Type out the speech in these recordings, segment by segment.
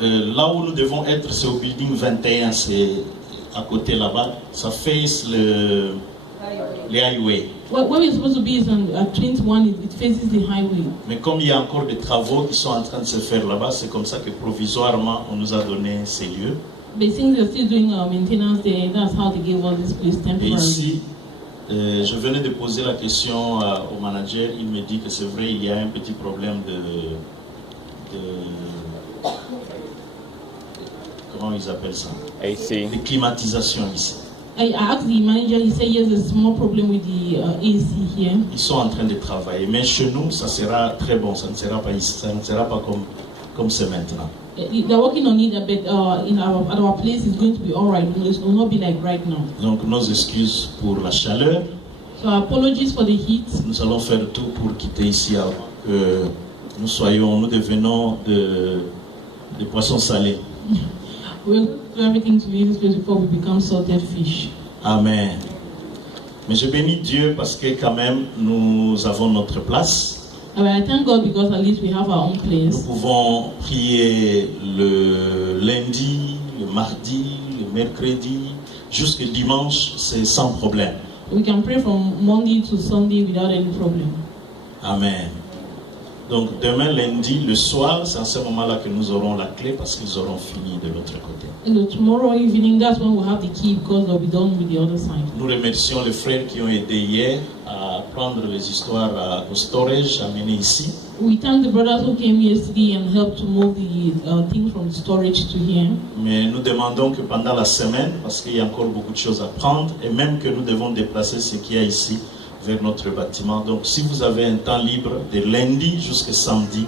là où nous devons être, c'est au building 21, c'est à côté là-bas. Ça face les highways. Where we're supposed to be is on 21, it faces the highway. Mais comme il y a encore des travaux qui sont en train de se faire là-bas, c'est comme ça que provisoirement on nous a donné ces lieux. But since they're still doing maintenance there, that's how they gave us this place Et temporarily. ici, je venais de poser la question au manager, il me dit que c'est vrai, il y a un petit problème de comment ils appellent ça? AC. De climatisation ici. I asked the manager, he said yes, there's a small problem with the AC here. Ils sont en train de travailler, mais chez nous, ça sera très bon, ça ne sera pas ici, ça ne sera pas comme c'est maintenant. They're working on it, but at our place it's going to be all right. It will not be like right now. Donc nos excuses pour la chaleur. So apologies for the heat. Nous allons faire tout pour quitter ici avant que nous devenons des poissons salés. We'll do everything to leave this place before we become salted fish. Amen. Mais je bénis Dieu parce que quand même nous avons notre place. I thank God because at least we have our own Nous place. pouvons prier le lundi, le mardi, le mercredi, jusqu'au dimanche, c'est sans problème. We can pray from Monday to Sunday without any problem. Amen. Donc demain lundi, le soir, c'est à ce moment-là que nous aurons la clé parce qu'ils auront fini de l'autre côté. And tomorrow evening, that's when we'll have the key because they'll be done with the other side. Nous remercions les frères qui ont aidé hier à prendre les histoires au storage, à amener ici. We thank the brothers who came yesterday and helped to move the things from the storage to here. Mais nous demandons que pendant la semaine, parce qu'il y a encore beaucoup de choses à prendre, et même que nous devons déplacer ce qu'il y a ici vers notre bâtiment. Donc si vous avez un temps libre de lundi jusqu'à samedi,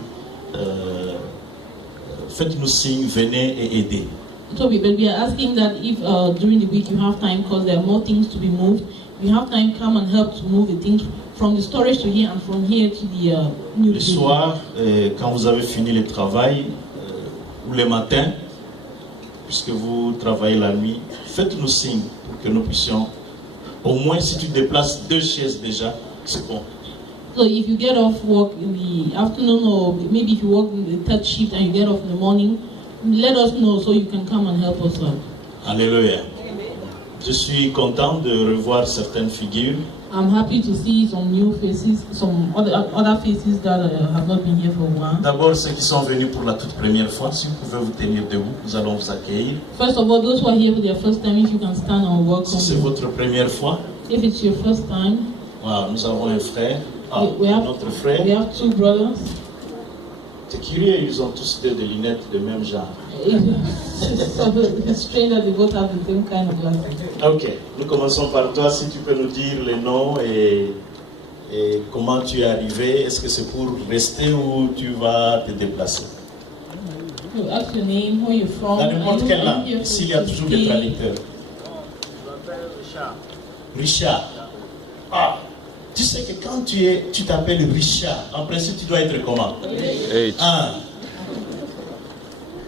faites-nous signe, venez et aidez. So we are asking that if during the week you have time, because there are more things to be moved, if you have time, come and help to move the things from the storage to here and from here to the new Le soir, quand vous avez fini le travail, ou le matin, puisque vous travaillez la nuit, faites-nous signe pour que nous puissions, au moins si tu déplaces 2 chaises déjà, c'est bon. So if you get off work in the afternoon, or maybe if you work in the third shift and you get off in the morning, let us know so you can come and help us out. Alléluia. Je suis content de revoir certaines figures. I'm happy to see some new faces, some other faces that have not been here for a while. D'abord, ceux qui sont venus pour la toute première fois, si vous pouvez vous tenir debout, nous allons vous accueillir. First of all, those who are here for their first time, if you can stand and welcome. Si c'est them. votre première fois, If it's your first time, nous avons un frère, we have notre frère. we have 2 brothers. C'est curieux, ils ont tous des lunettes de même genre. It's strange that they both have the same kind of glasses. Ok, nous commençons par toi. Si tu peux nous dire les noms et comment tu es arrivé. Est-ce que c'est pour rester ou tu vas te déplacer? You ask your name, where you're from. Dans n'importe quelle langue. here Ici, il y a toujours des traducteurs. Je m'appelle Richard. Richard. Ah, tu sais que quand tu t'appelles Richard, en principe, tu dois être comment? Ah.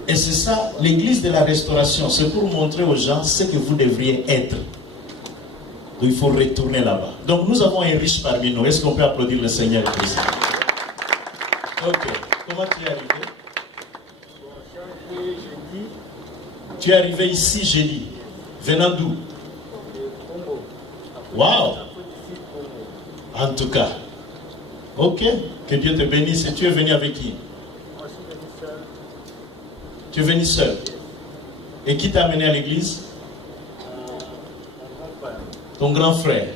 Et c'est ça, l'église de la restauration, c'est pour montrer aux gens ce que vous devriez être. Donc il faut retourner là-bas. Donc nous avons un riche parmi nous. Est-ce qu'on peut applaudir le Seigneur Christ? Ok. Comment tu es arrivé? Tu es arrivé ici jeudi. Venant d'où? Waouh! En tout cas. Ok. Que Dieu te bénisse. Et tu es venu avec qui? Tu es venu seul. Et qui t'a amené à l'église? Ton grand frère.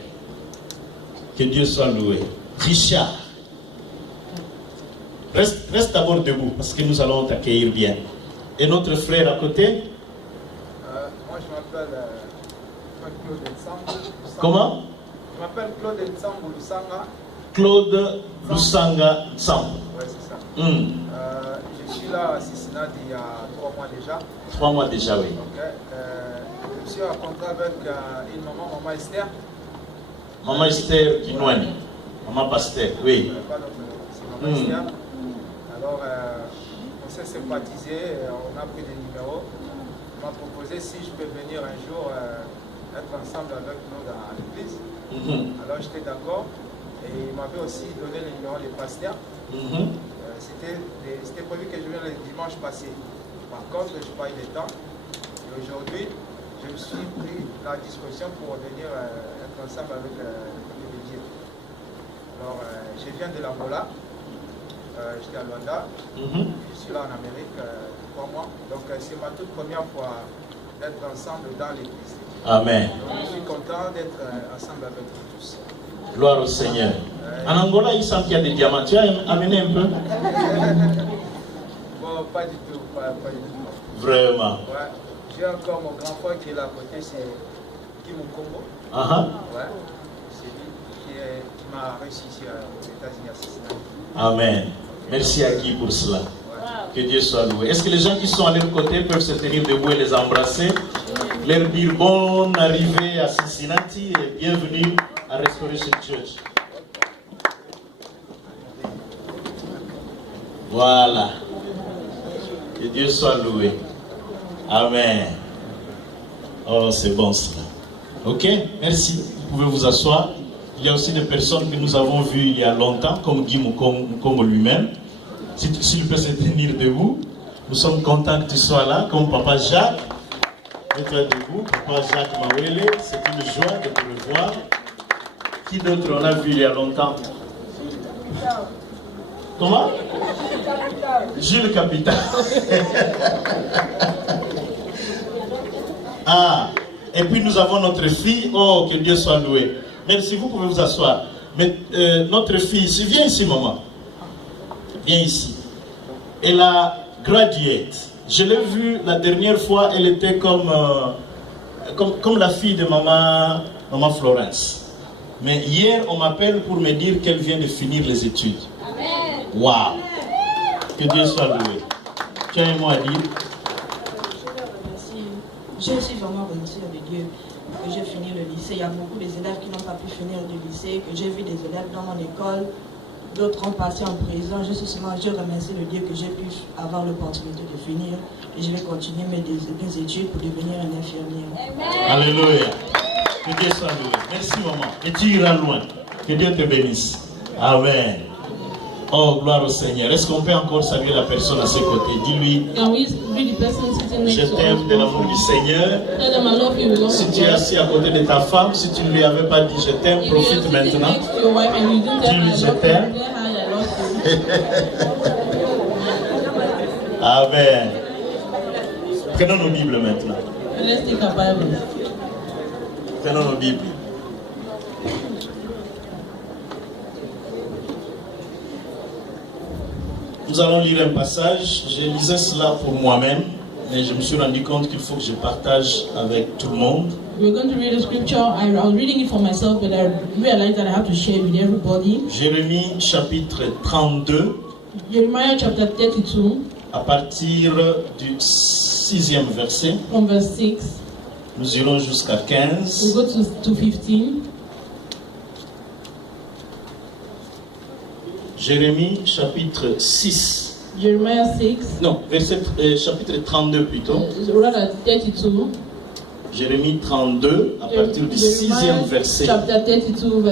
Que Dieu soit loué. Richard. Reste d'abord debout parce que nous allons t'accueillir bien. Et notre frère à côté? Moi je m'appelle Claude Nsambo. Comment? Je m'appelle Claude Nsambo Lusanga. Claude Lusanga Nsambo. Ouais, c'est ça. Je suis là à Cincinnati il y a 3 mois déjà. 3 mois déjà, oui. Okay. Je suis en contact avec une maman Esther. Maman Esther Kinouani. Maman Pasteur, oui. C'est maman Esther. Alors, on s'est sympathisé, on a pris des numéros. On m'a proposé si je peux venir un jour être ensemble avec nous dans l'église. Alors j'étais d'accord. Et il m'avait aussi donné le numéro des pasteurs. C'était prévu que je vienne le dimanche passé. Par contre, je n'ai pas eu le temps. Et aujourd'hui, je me suis pris la disposition pour venir être ensemble avec le peuple de Dieu. Alors, je viens de l'Angola. J'étais à Luanda. Je suis là en Amérique 3 mois. Donc, c'est ma toute première fois d'être ensemble dans l'église. Amen. Donc, je suis content d'être ensemble avec vous tous. Gloire au Seigneur. En Angola, il semble qu'il y a des diamants. Tu as amené un peu? Bon, pas du tout. Pas du tout. Vraiment. Ouais. J'ai encore mon grand frère qui est là à côté, c'est Kim Congo. Ouais. C'est lui qui m'a réussi ici aux États-Unis à Cincinnati. Amen. Merci à Guy pour cela. Que Dieu soit loué. Est-ce que les gens qui sont à leur côté peuvent se tenir debout et les embrasser, leur dire bonne arrivée à Cincinnati et bienvenue à Restoration Church. Voilà. Que Dieu soit loué. Amen. Oh, c'est bon cela. Ok, merci. Vous pouvez vous asseoir. Il y a aussi des personnes que nous avons vues il y a longtemps, comme Guy Mukongo lui-même. Si tu peux se tenir debout, nous sommes contents que tu sois là, comme Papa Jacques. Mets-toi debout, Papa Jacques Mawele, c'est une joie de te revoir. Qui d'autre on a vu il y a longtemps? Comment? Jules Capital. Ah, et puis nous avons notre fille. Oh, que Dieu soit loué. Merci, vous pouvez vous asseoir. Mais notre fille, viens ici, maman. Viens ici. Elle a graduate. Je l'ai vue la dernière fois, elle était comme la fille de maman Florence. Mais hier, on m'appelle pour me dire qu'elle vient de finir les études. Waouh! Que Dieu soit loué. Tu as un mot à dire? J'ai aussi vraiment remercié avec Dieu que j'ai fini le lycée. Il y a beaucoup d'élèves qui n'ont pas pu finir le lycée, que j'ai vu des élèves dans mon école. D'autres ont passé en prison. Je remercie le Dieu que j'ai pu avoir l'opportunité de finir. Et je vais continuer mes études pour devenir un infirmier. Alléluia. Que Dieu soit loué. Merci maman. Et tu iras loin. Que Dieu te bénisse. Amen. Oh, gloire au Seigneur. Est-ce qu'on peut encore saluer la personne à ses côtés? Dis-lui, je t'aime de l'amour du Seigneur. Si tu es assis à côté de ta femme, si tu ne lui avais pas dit je t'aime, profite maintenant. Dis-lui je t'aime. Amen. Prenons nos Bibles maintenant. Prenons nos Bibles. Nous allons lire un passage. Je lisais cela pour moi-même, mais je me suis rendu compte qu'il faut que je partage avec tout le monde. We're going to read a scripture. I was reading it for myself, but I realized that I have to share it with everybody. Jérémie chapitre 32. Jeremiah chapter 32. À partir du 6e verset. From verse 6. Nous irons jusqu'à 15. We'll go to 15. Jérémie chapitre 6. Jeremiah 6. Non, chapitre 32 plutôt. Rather 32. Jérémie 32, à partir du 6e verset. Chapter 32,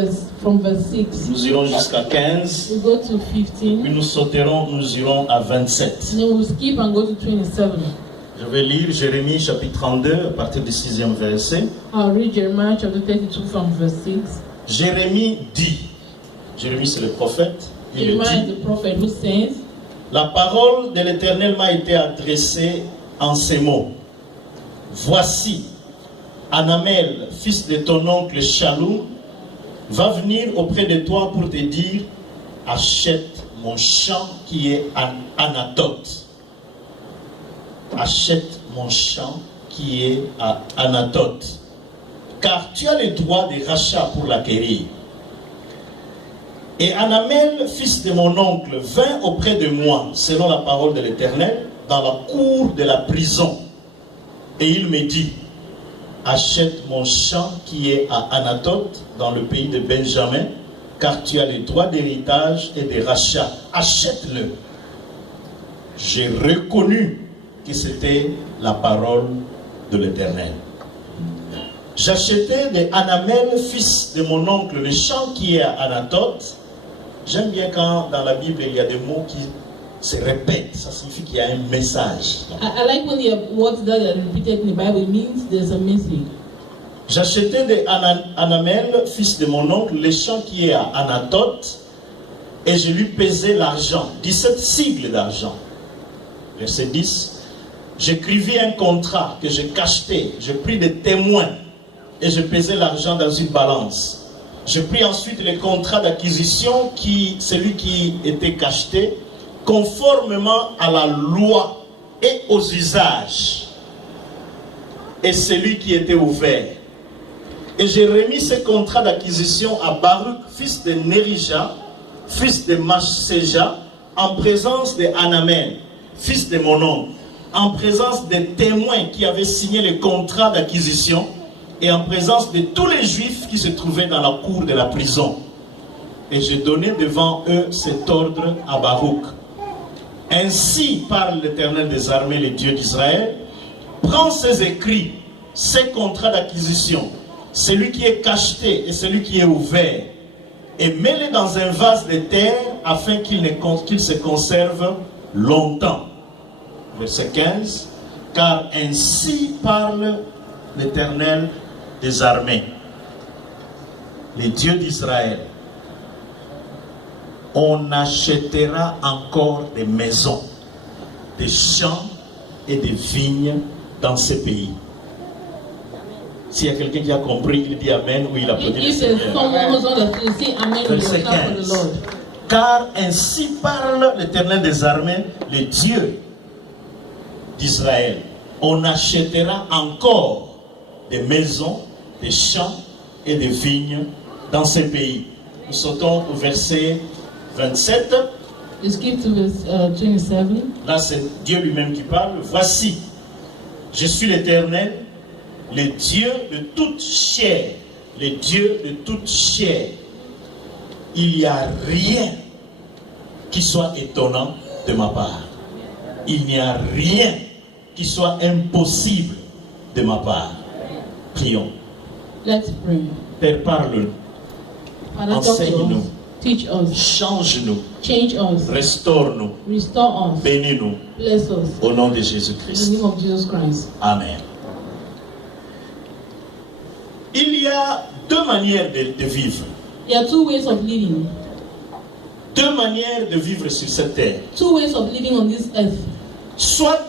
from verse 6. Nous irons jusqu'à 15. We'll go to 15. Puis nous sauterons, nous irons à 27. And then we'll skip and go to 27. Je vais lire Jérémie chapitre 32, à partir du 6e verset. I'll read Jeremiah chapter 32 from verse 6. Jérémie dit, Jérémie c'est le prophète, il Jeremiah dit, is the prophet who says, la parole de l'Éternel m'a été adressée en ces mots. Voici, Anamel, fils de ton oncle Shalom, va venir auprès de toi pour te dire, achète mon champ qui est à Anatote. Achète mon champ qui est à Anatote. Car tu as le droit de rachat pour l'acquérir. Et Anamel, fils de mon oncle, vint auprès de moi, selon la parole de l'Éternel, dans la cour de la prison. Et il me dit, achète mon champ qui est à Anatote, dans le pays de Benjamin, car tu as le droit d'héritage et de rachat. Achète-le. J'ai reconnu que c'était la parole de l'Éternel. J'achetai de Anamel, fils de mon oncle, le champ qui est à Anatote. J'aime bien quand dans la Bible il y a des mots qui se répète. Ça signifie qu'il y a un message. I like when the words that are repeated in the Bible, it means there's a message. J'achetais de Anamel, fils de mon oncle, les champs qui est à Anatote, et je lui pesais l'argent, 17 sigles d'argent. Verset 10. J'écrivis un contrat que je cachetais, je pris des témoins et je pesais l'argent dans une balance. Je pris ensuite les contrats d'acquisition, celui qui était cacheté, conformément à la loi et aux usages, et celui qui était ouvert. Et j'ai remis ce contrat d'acquisition à Baruch, fils de Nérija, fils de Machséja, en présence de Anamel, fils de mon oncle, en présence des témoins qui avaient signé le contrat d'acquisition et en présence de tous les Juifs qui se trouvaient dans la cour de la prison. Et je donnais devant eux cet ordre à Baruch. Ainsi parle l'Éternel des armées, le Dieu d'Israël. Prends ces écrits, ces contrats d'acquisition, celui qui est cacheté et celui qui est ouvert, et mets-les dans un vase de terre afin qu'il se conserve longtemps. Verset 15. Car ainsi parle l'Éternel des armées, le Dieu d'Israël. On achètera encore des maisons, des champs et des vignes dans ces pays. S'il y a quelqu'un qui a compris, il dit Amen ou il applaudit le Seigneur. Verset 15. Car ainsi parle l'Éternel des armées, le Dieu d'Israël. On achètera encore des maisons, des champs et des vignes dans ces pays. Nous sautons au verset 27. Let's skip to verse 27. Là, c'est Dieu lui-même qui parle. Voici, je suis l'Éternel, le Dieu de toute chair. Le Dieu de toute chair. Il n'y a rien qui soit étonnant de ma part. Il n'y a rien qui soit impossible de ma part. Prions. Let's pray. Père, parle-nous. Father, talk to us. Enseigne-nous. Teach us. Change-nous. Change us. Restaure-nous. Restore us. Bénis-nous. Bless us. Au nom de In the Jésus-Christ. name of Jesus Christ. Amen. Il y a deux manières de vivre. There are two ways of living. Deux manières de vivre sur cette terre. Two ways of living on this earth. Soit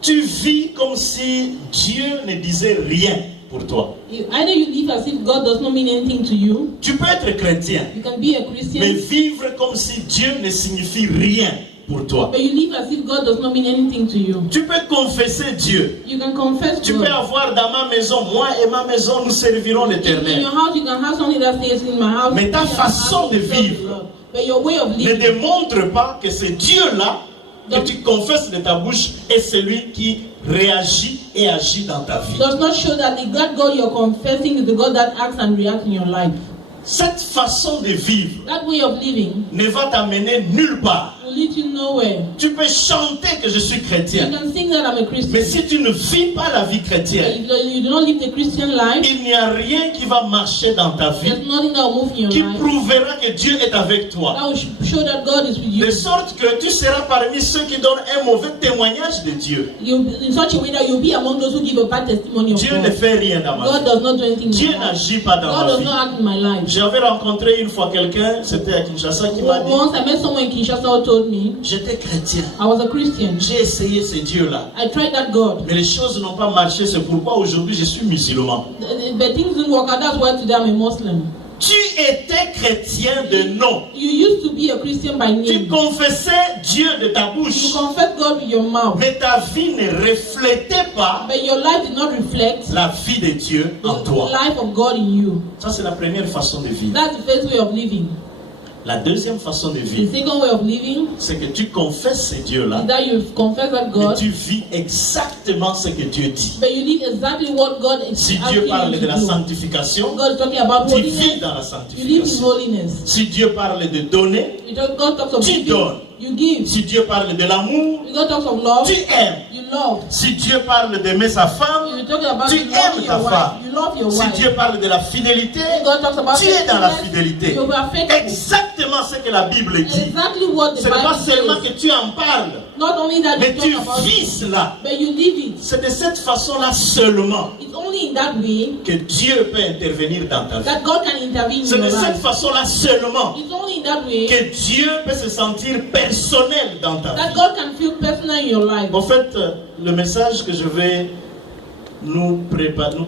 tu vis comme si Dieu ne disait rien pour toi. Either you live as if God does not mean anything to you. Tu peux être chrétien, You can be a mais Christian, vivre comme si Dieu ne signifie rien pour toi. but you live as if God does not mean anything to you. Tu peux confesser Dieu. You can confess Tu God. peux avoir dans ma maison, moi et ma maison, nous servirons In l'Éternel. your house, you can have something that says in my house. Mais ta in your façon house, de you serve vivre the Lord. But your way of Ne living démontre pas que c'est Dieu-là que tu confesses de ta bouche est celui qui réagit et agit dans ta vie. does not show that that God you're confessing is the God that acts and reacts in your life. Cette façon de vivre That way of living ne va t'amener nulle part. will lead you nowhere. Tu peux chanter que je suis You chrétien, can think that I'm a Christian. mais si tu ne vis pas la vie But chrétienne, if you do not live the Christian life, il n'y a rien qui va marcher dans ta vie there's nothing that will move in your qui life prouvera que Dieu est avec toi. that will show that God is with you. De sorte que tu seras parmi ceux qui donnent un mauvais témoignage de Dieu. In such a way that you'll be among those who give a bad testimony of Dieu ne God. fait rien dans ma God vie. does not do anything in Dieu my life. n'agit pas dans God ma does vie. not act in my life. J'avais rencontré une fois quelqu'un, c'était à Kinshasa, qui m'a dit, Once I met someone in Kinshasa who told me j'étais chrétien, I was a Christian. j'ai essayé ce Dieu-là, I tried that God. mais les choses n'ont pas marché, c'est pourquoi aujourd'hui je suis musulman. But things didn't work out. That's why today I'm a Muslim. Tu étais chrétien de nom. You used to be a Christian by Tu name. confessais Dieu de ta You bouche, confess God with your mouth. mais ta vie ne reflétait pas But your life did not reflect la vie de Dieu en the toi. life of God in you. Ça, c'est la première façon de vivre. That's the first way of living. La deuxième façon de The vivre, second way of living c'est que tu confesses ce Dieu-là is that you confess that et God, tu vis exactement ce que Dieu dit. but you live exactly what God is Si asking Dieu you parle to de la do. sanctification, God is talking about tu vis holiness. dans la You live in sanctification. holiness. Si Dieu parle de donner, God talks of tu giving. donnes. You you give. Si Dieu parle de l'amour, If God talks of love, tu aimes. you love. Si Dieu parle d'aimer sa femme, If you talk about tu you love aimes ta your wife, femme. you love your Si wife. Dieu parle de la fidélité, If God talks about tu es dans la faithfulness, fidélité. you are faithful. Exactement ce que la Bible dit. Exactly what the Ce n'est pas Bible seulement says. que tu en parles, Not only that mais you tu talk about it, vis cela. but you live it. C'est de cette façon-là seulement It's only in that way que Dieu peut intervenir dans ta vie. that God can intervene C'est in de your cette life. façon-là seulement It's only in that way que Dieu peut se sentir personnel dans ta that vie. God can feel personal in your life. En fait, le message que je vais nous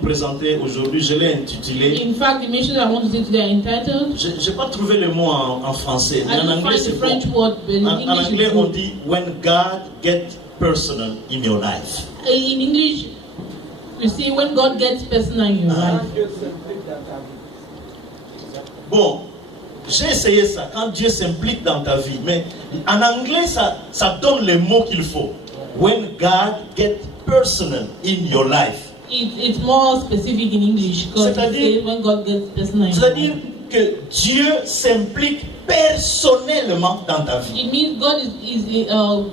présenter aujourd'hui, je l'ai intitulé. In fact, the message I want to say today are entitled, Je n'ai pas trouvé le mot en français, mais I en didn't anglais find c'est the bon. French word, but in En English anglais it's on good. dit when God gets personal in your life. In English, you see, when God gets personal in your life. Dieu s'implique dans ta vie. Bon, j'ai essayé ça, quand Dieu s'implique dans ta vie, mais en anglais ça donne les mots qu'il faut. When God gets personal in your life. It's more specific in English because it C'est-à-dire- says when God gets personal in your C'est-à-dire life. que Dieu s'implique personnellement dans ta vie. It means God is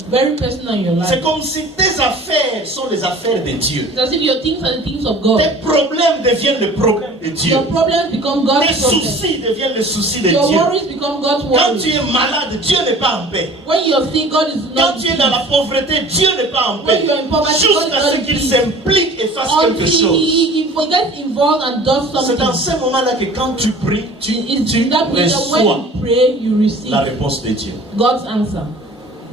very personal in your C'est life. comme si tes affaires sont les affaires de Dieu. It's as if your things are the things of God. Tes problèmes deviennent les problèmes de Dieu. Your problems become God's Tes problems. soucis deviennent les soucis de Your Dieu. worries become God's Quand tu worries. es malade, Dieu n'est pas en paix. When you're sick, God is Quand not tu es dans la pauvreté, Dieu n'est pas en paix. When you are in poverty, God Jusqu'à is ce not qu'il peace. s'implique et fasse until quelque chose. he gets involved and does C'est dans something. ce moment-là que quand tu pries, tu It's in that way that when reçois you pray, you receive la réponse de Dieu. God's answer.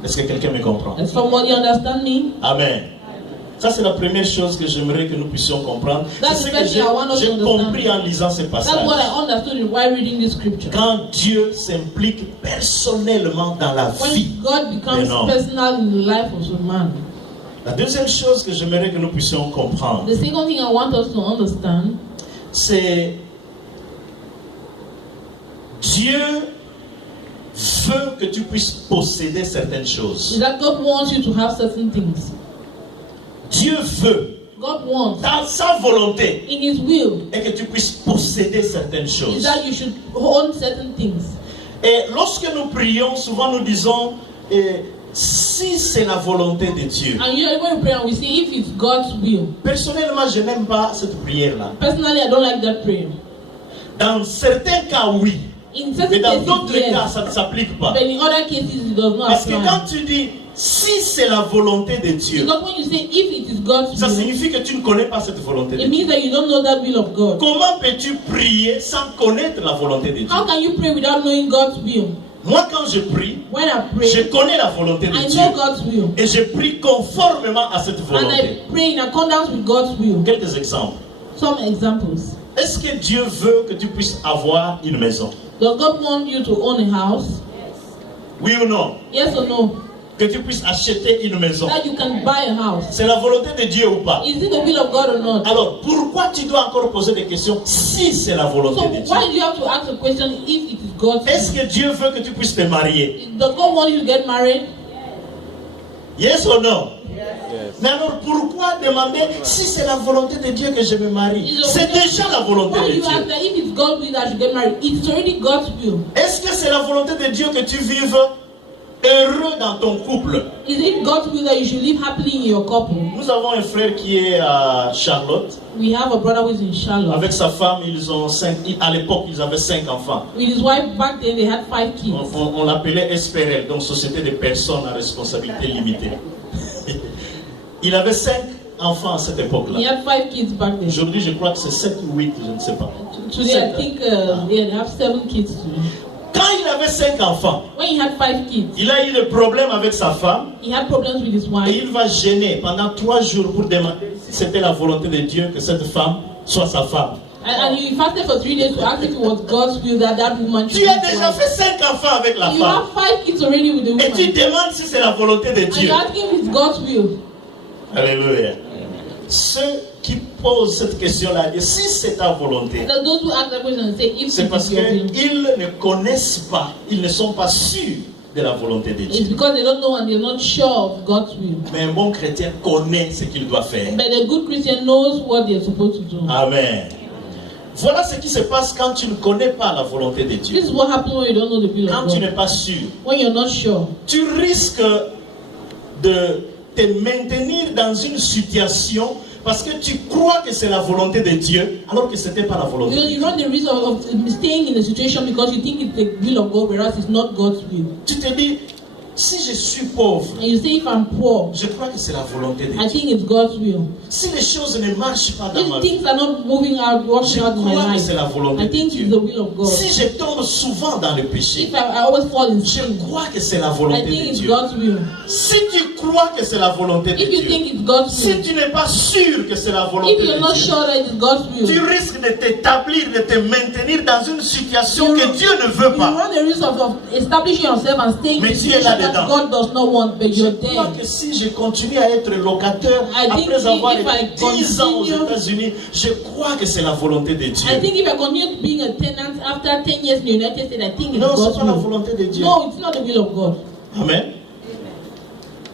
Est-ce que quelqu'un me comprend? Does somebody understand me? Amen. Ça, c'est la première chose que j'aimerais que nous puissions comprendre. That's C'est ce the que first thing I want us to j'ai understand. compris en lisant ce That's passage. what I understood while reading this scripture. Quand Dieu s'implique personnellement dans la vie. When God becomes Non. personal in the life of a man. La deuxième chose que j'aimerais que nous puissions comprendre, The second thing I want us to understand, c'est Dieu veut que tu puisses posséder certaines is choses. that God wants you to have certain things. Dieu veut, God wants, dans sa volonté, in His will, et que tu puisses posséder certaines is choses. that you should own certain things. Et lorsque nous prions, souvent nous disons, si c'est la volonté de Dieu. And usually when we pray and we say, if it's God's will. Personnellement, je n'aime pas cette prière-là. Personally, I don't like that prayer. Dans certains cas, oui. In Mais certain dans cases, d'autres cas, yes. ça ne s'applique pas. But in other cases, it does not Parce que apply. quand tu dis, si c'est la volonté de Dieu, Because when you say, if it is God's ça will, signifie que tu ne connais pas cette volonté de it Dieu. means that you don't know that will of God. Comment peux-tu prier sans connaître la volonté de Dieu? How can you pray without knowing God's will? Moi, quand je prie, When I pray, je connais la volonté de I Dieu. know God's will. Et je prie conformément à cette And volonté. I pray in accordance with God's will. Quelques exemples. Some examples. Est-ce que Dieu veut que tu puisses avoir une maison? Does God want you to own a house? Oui ou non? Yes or no? Que tu puisses acheter une maison. That you can buy a house. C'est la volonté de Dieu ou pas? Is it the will of God or not? Alors, pourquoi tu dois encore poser des questions si c'est la volonté So de Dieu? why do you have to ask a question if it is God's Est-ce will? que Dieu veut que tu puisses te marier? Does God want you to get married? Yes or no? Mais alors pourquoi demander si c'est la volonté de Dieu que je me marie? C'est déjà la volonté Why do de you ask Dieu. that if it's God's will that you get married? It's already God's will. Est-ce que c'est la volonté de Dieu que tu vives heureux dans ton couple? Is it God's will that you should live happily in your couple? Nous avons un frère qui est à Charlotte. We have a brother who is in Charlotte. Avec sa femme, ils ont à l'époque, ils avaient 5 enfants. With his wife back then, they had 5 kids. On l'appelait SPRL, donc Société de personnes à responsabilité limitée. Il avait 5 enfants à cette époque-là. He had 5 kids back then. Aujourd'hui, je crois que c'est 7 ou 8, je ne sais pas. Today, I 7. think yeah, they have 7 kids. Today. Quand il avait 5 enfants, When he had 5 kids, il a eu des problèmes avec sa femme he had problems with his et wife. il va gêner pendant 3 jours pour demander si c'était la volonté de Dieu que cette femme soit sa femme. And he fasted for 3 days to ask if it was God's will that that woman should Tu be as his déjà wife. fait 5 enfants avec la You femme have 5 kids already with the et tu woman. demandes si c'est la volonté de And Dieu. you're asking if it's God's will. Alléluia. Ceux qui posent cette question-là, disent si c'est ta volonté, So those who ask that question and say, if c'est it parce is your will, qu'ils ne connaissent pas, ils ne sont pas sûrs de la volonté de it's Dieu. because they don't know and they're not sure of God's will. Mais un bon chrétien connaît ce qu'il doit faire. But a good Christian knows what they're supposed to do. Amen. Voilà ce qui se passe quand tu ne connais pas la volonté de Dieu. This is what happens when you don't know the will Quand of tu God. n'es pas sûr, When you're not sure. tu risques de te maintenir dans une situation parce que tu crois que c'est la volonté de Dieu alors que ce n'était pas la volonté de You Dieu. run the risk of staying in a situation because you think it's the will of God, whereas it's not God's will. Tu te dis, si je suis pauvre, And you say, if I'm poor, je crois que c'est la volonté de I Dieu. think it's God's will. Si les choses ne marchent pas dans If ma vie, things are not moving out, je working out in my crois que life, c'est la volonté I de think it's Dieu. the will of God. Si je tombe souvent dans le péché, If I always fall in je sin, crois que c'est la I volonté think de it's Dieu. God's will. Si tu crois que c'est la volonté de If you Dieu, think it's God's si will, tu n'es pas sûr que c'est la volonté if you're not de Dieu, sure that it's God's tu will, risques de t'établir, de te maintenir dans une situation que Dieu ne veut you pas. run the risk of establishing yourself and staying in a Mais tu es situation là-dedans. that God does not want, but Je you're crois there. que si je continue à être locataire I think après avoir if I été 10 ans aux continue- États-Unis, je crois que c'est la volonté de Dieu. I think if I continue being a tenant after 10 years in the United States, I think it's Non, ce n'est God's pas la will. volonté de Dieu. No, it's not the will of God. Amen.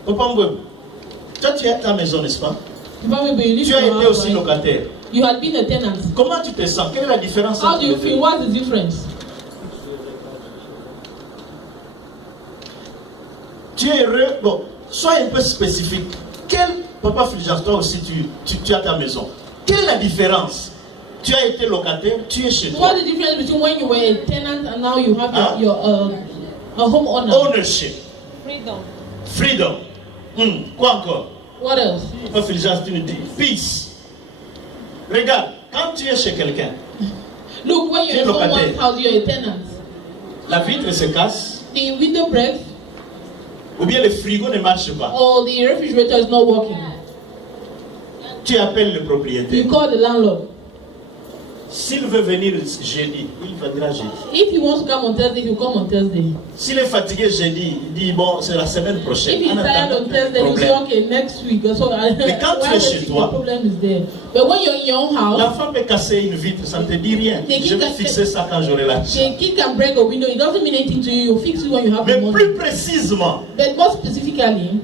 Papa Mboué, toi tu es à ta maison, n'est-ce pas? Papa, maybe you live Tu as in your été house, aussi right? locataire. You had been a tenant. Comment tu te sens? Quelle est la différence How entre do you les deux? feel? What's the difference? Tu es heureux? Bon, sois un peu spécifique. Papa Fulgence, toi aussi tu as ta maison. Quelle est la différence? Tu as été locataire, tu es chez toi. What's the difference between when you were a tenant and now you have Huh? your a homeowner? Ownership, Freedom. freedom. Quoi encore? What else? Papa Fulgence, tu nous dis peace. Regarde, quand tu es chez quelqu'un, Look, when you're in Locataire. someone's house, you're a tenant. la vitre se casse, The window breaks ou bien le frigo ne marche pas. or the refrigerator is not working. Tu appelles le propriétaire. You call the landlord. S'il veut venir jeudi, il viendra jeudi. If he wants to come on Thursday, he'll come on Thursday. S'il est fatigué jeudi, il dit bon, c'est la semaine prochaine. If he's En tired attendant, on Thursday, he'll say, problème. okay, next week. So Mais quand tu es chez the toi, problem is there. But when you're in your own house, L'enfant peut casser une vitre, ça ne te dit rien. Mais qui Je vais casse- fixer ça quand j'aurai l'argent. the kid can break a window. It doesn't mean anything to you. You'll fix it when you have the Mais money. plus précisément, But more specifically,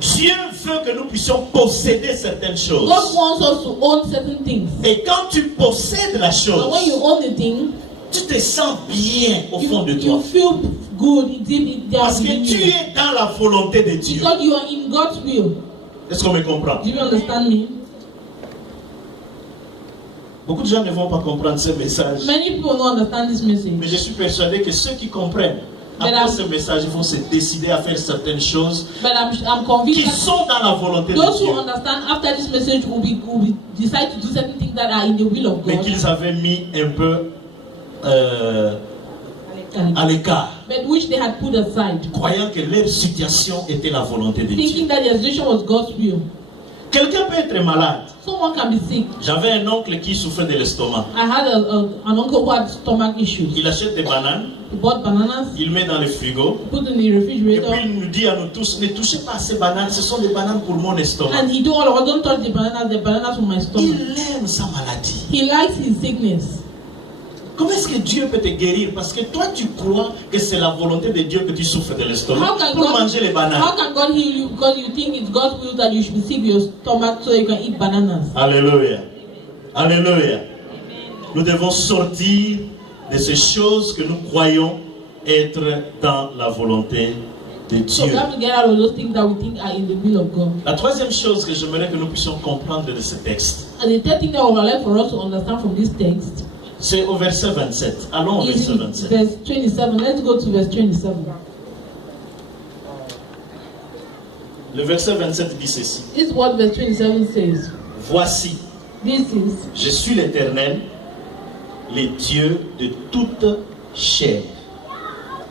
Dieu veut que nous puissions posséder certaines choses. God wants us to own certain things. Et quand tu possèdes la And when you chose, own the thing, tu te sens bien au fond de you toi. feel good deep down Parce que within tu you. es dans la volonté de Dieu. Because you are in God's will. Est-ce qu'on me comprend? Do you understand me? Beaucoup de gens ne vont pas comprendre ce message. Many people don't understand this message. Mais je suis persuadé que ceux qui comprennent, Mais après la- ce message, ils vont se décider à faire certaines choses But I'm qui convinced that sont dans la volonté de those who Dieu, understand after this message will decide to do certain things that are in the will of mais God. qu'ils avaient mis un peu à l'écart, But which they had put aside, croyant que leur situation était la volonté de Dieu. thinking that their situation was God's will. Quelqu'un peut être malade. Someone can be sick. J'avais un oncle qui souffrait de l'estomac. I had an uncle who had stomach issues. Il achète des bananes, He bought bananas, il met dans le frigo, put in the et refrigerator, puis il nous dit à nous tous, ne touchez pas à ces bananes, ce sont des bananes pour mon estomac. and he told all of us, don't touch the bananas from my stomach. Il aime sa maladie. He likes his sickness. Comment est-ce que Dieu peut te guérir? Parce que toi, tu crois que c'est la volonté de Dieu que tu souffres de l'estomac How can pour God, manger les bananes. how can God heal you because you think it's God's will that you should be sick with your stomach so you can eat bananas? Alléluia. Alléluia. Nous devons sortir de ces choses que nous croyons être dans la volonté de So we Dieu. have to get out of those things that we think are in the will of God. La troisième chose que j'aimerais que nous puissions comprendre de ce texte, And the third thing that I would like for us to understand from this text c'est au verset 27. Allons au is verset in 27. verse 27. Let's go to verse 27. Le verset 27 dit ceci. This is what verse 27 says. Voici, This is, je suis l'Éternel, le Dieu de toute chair.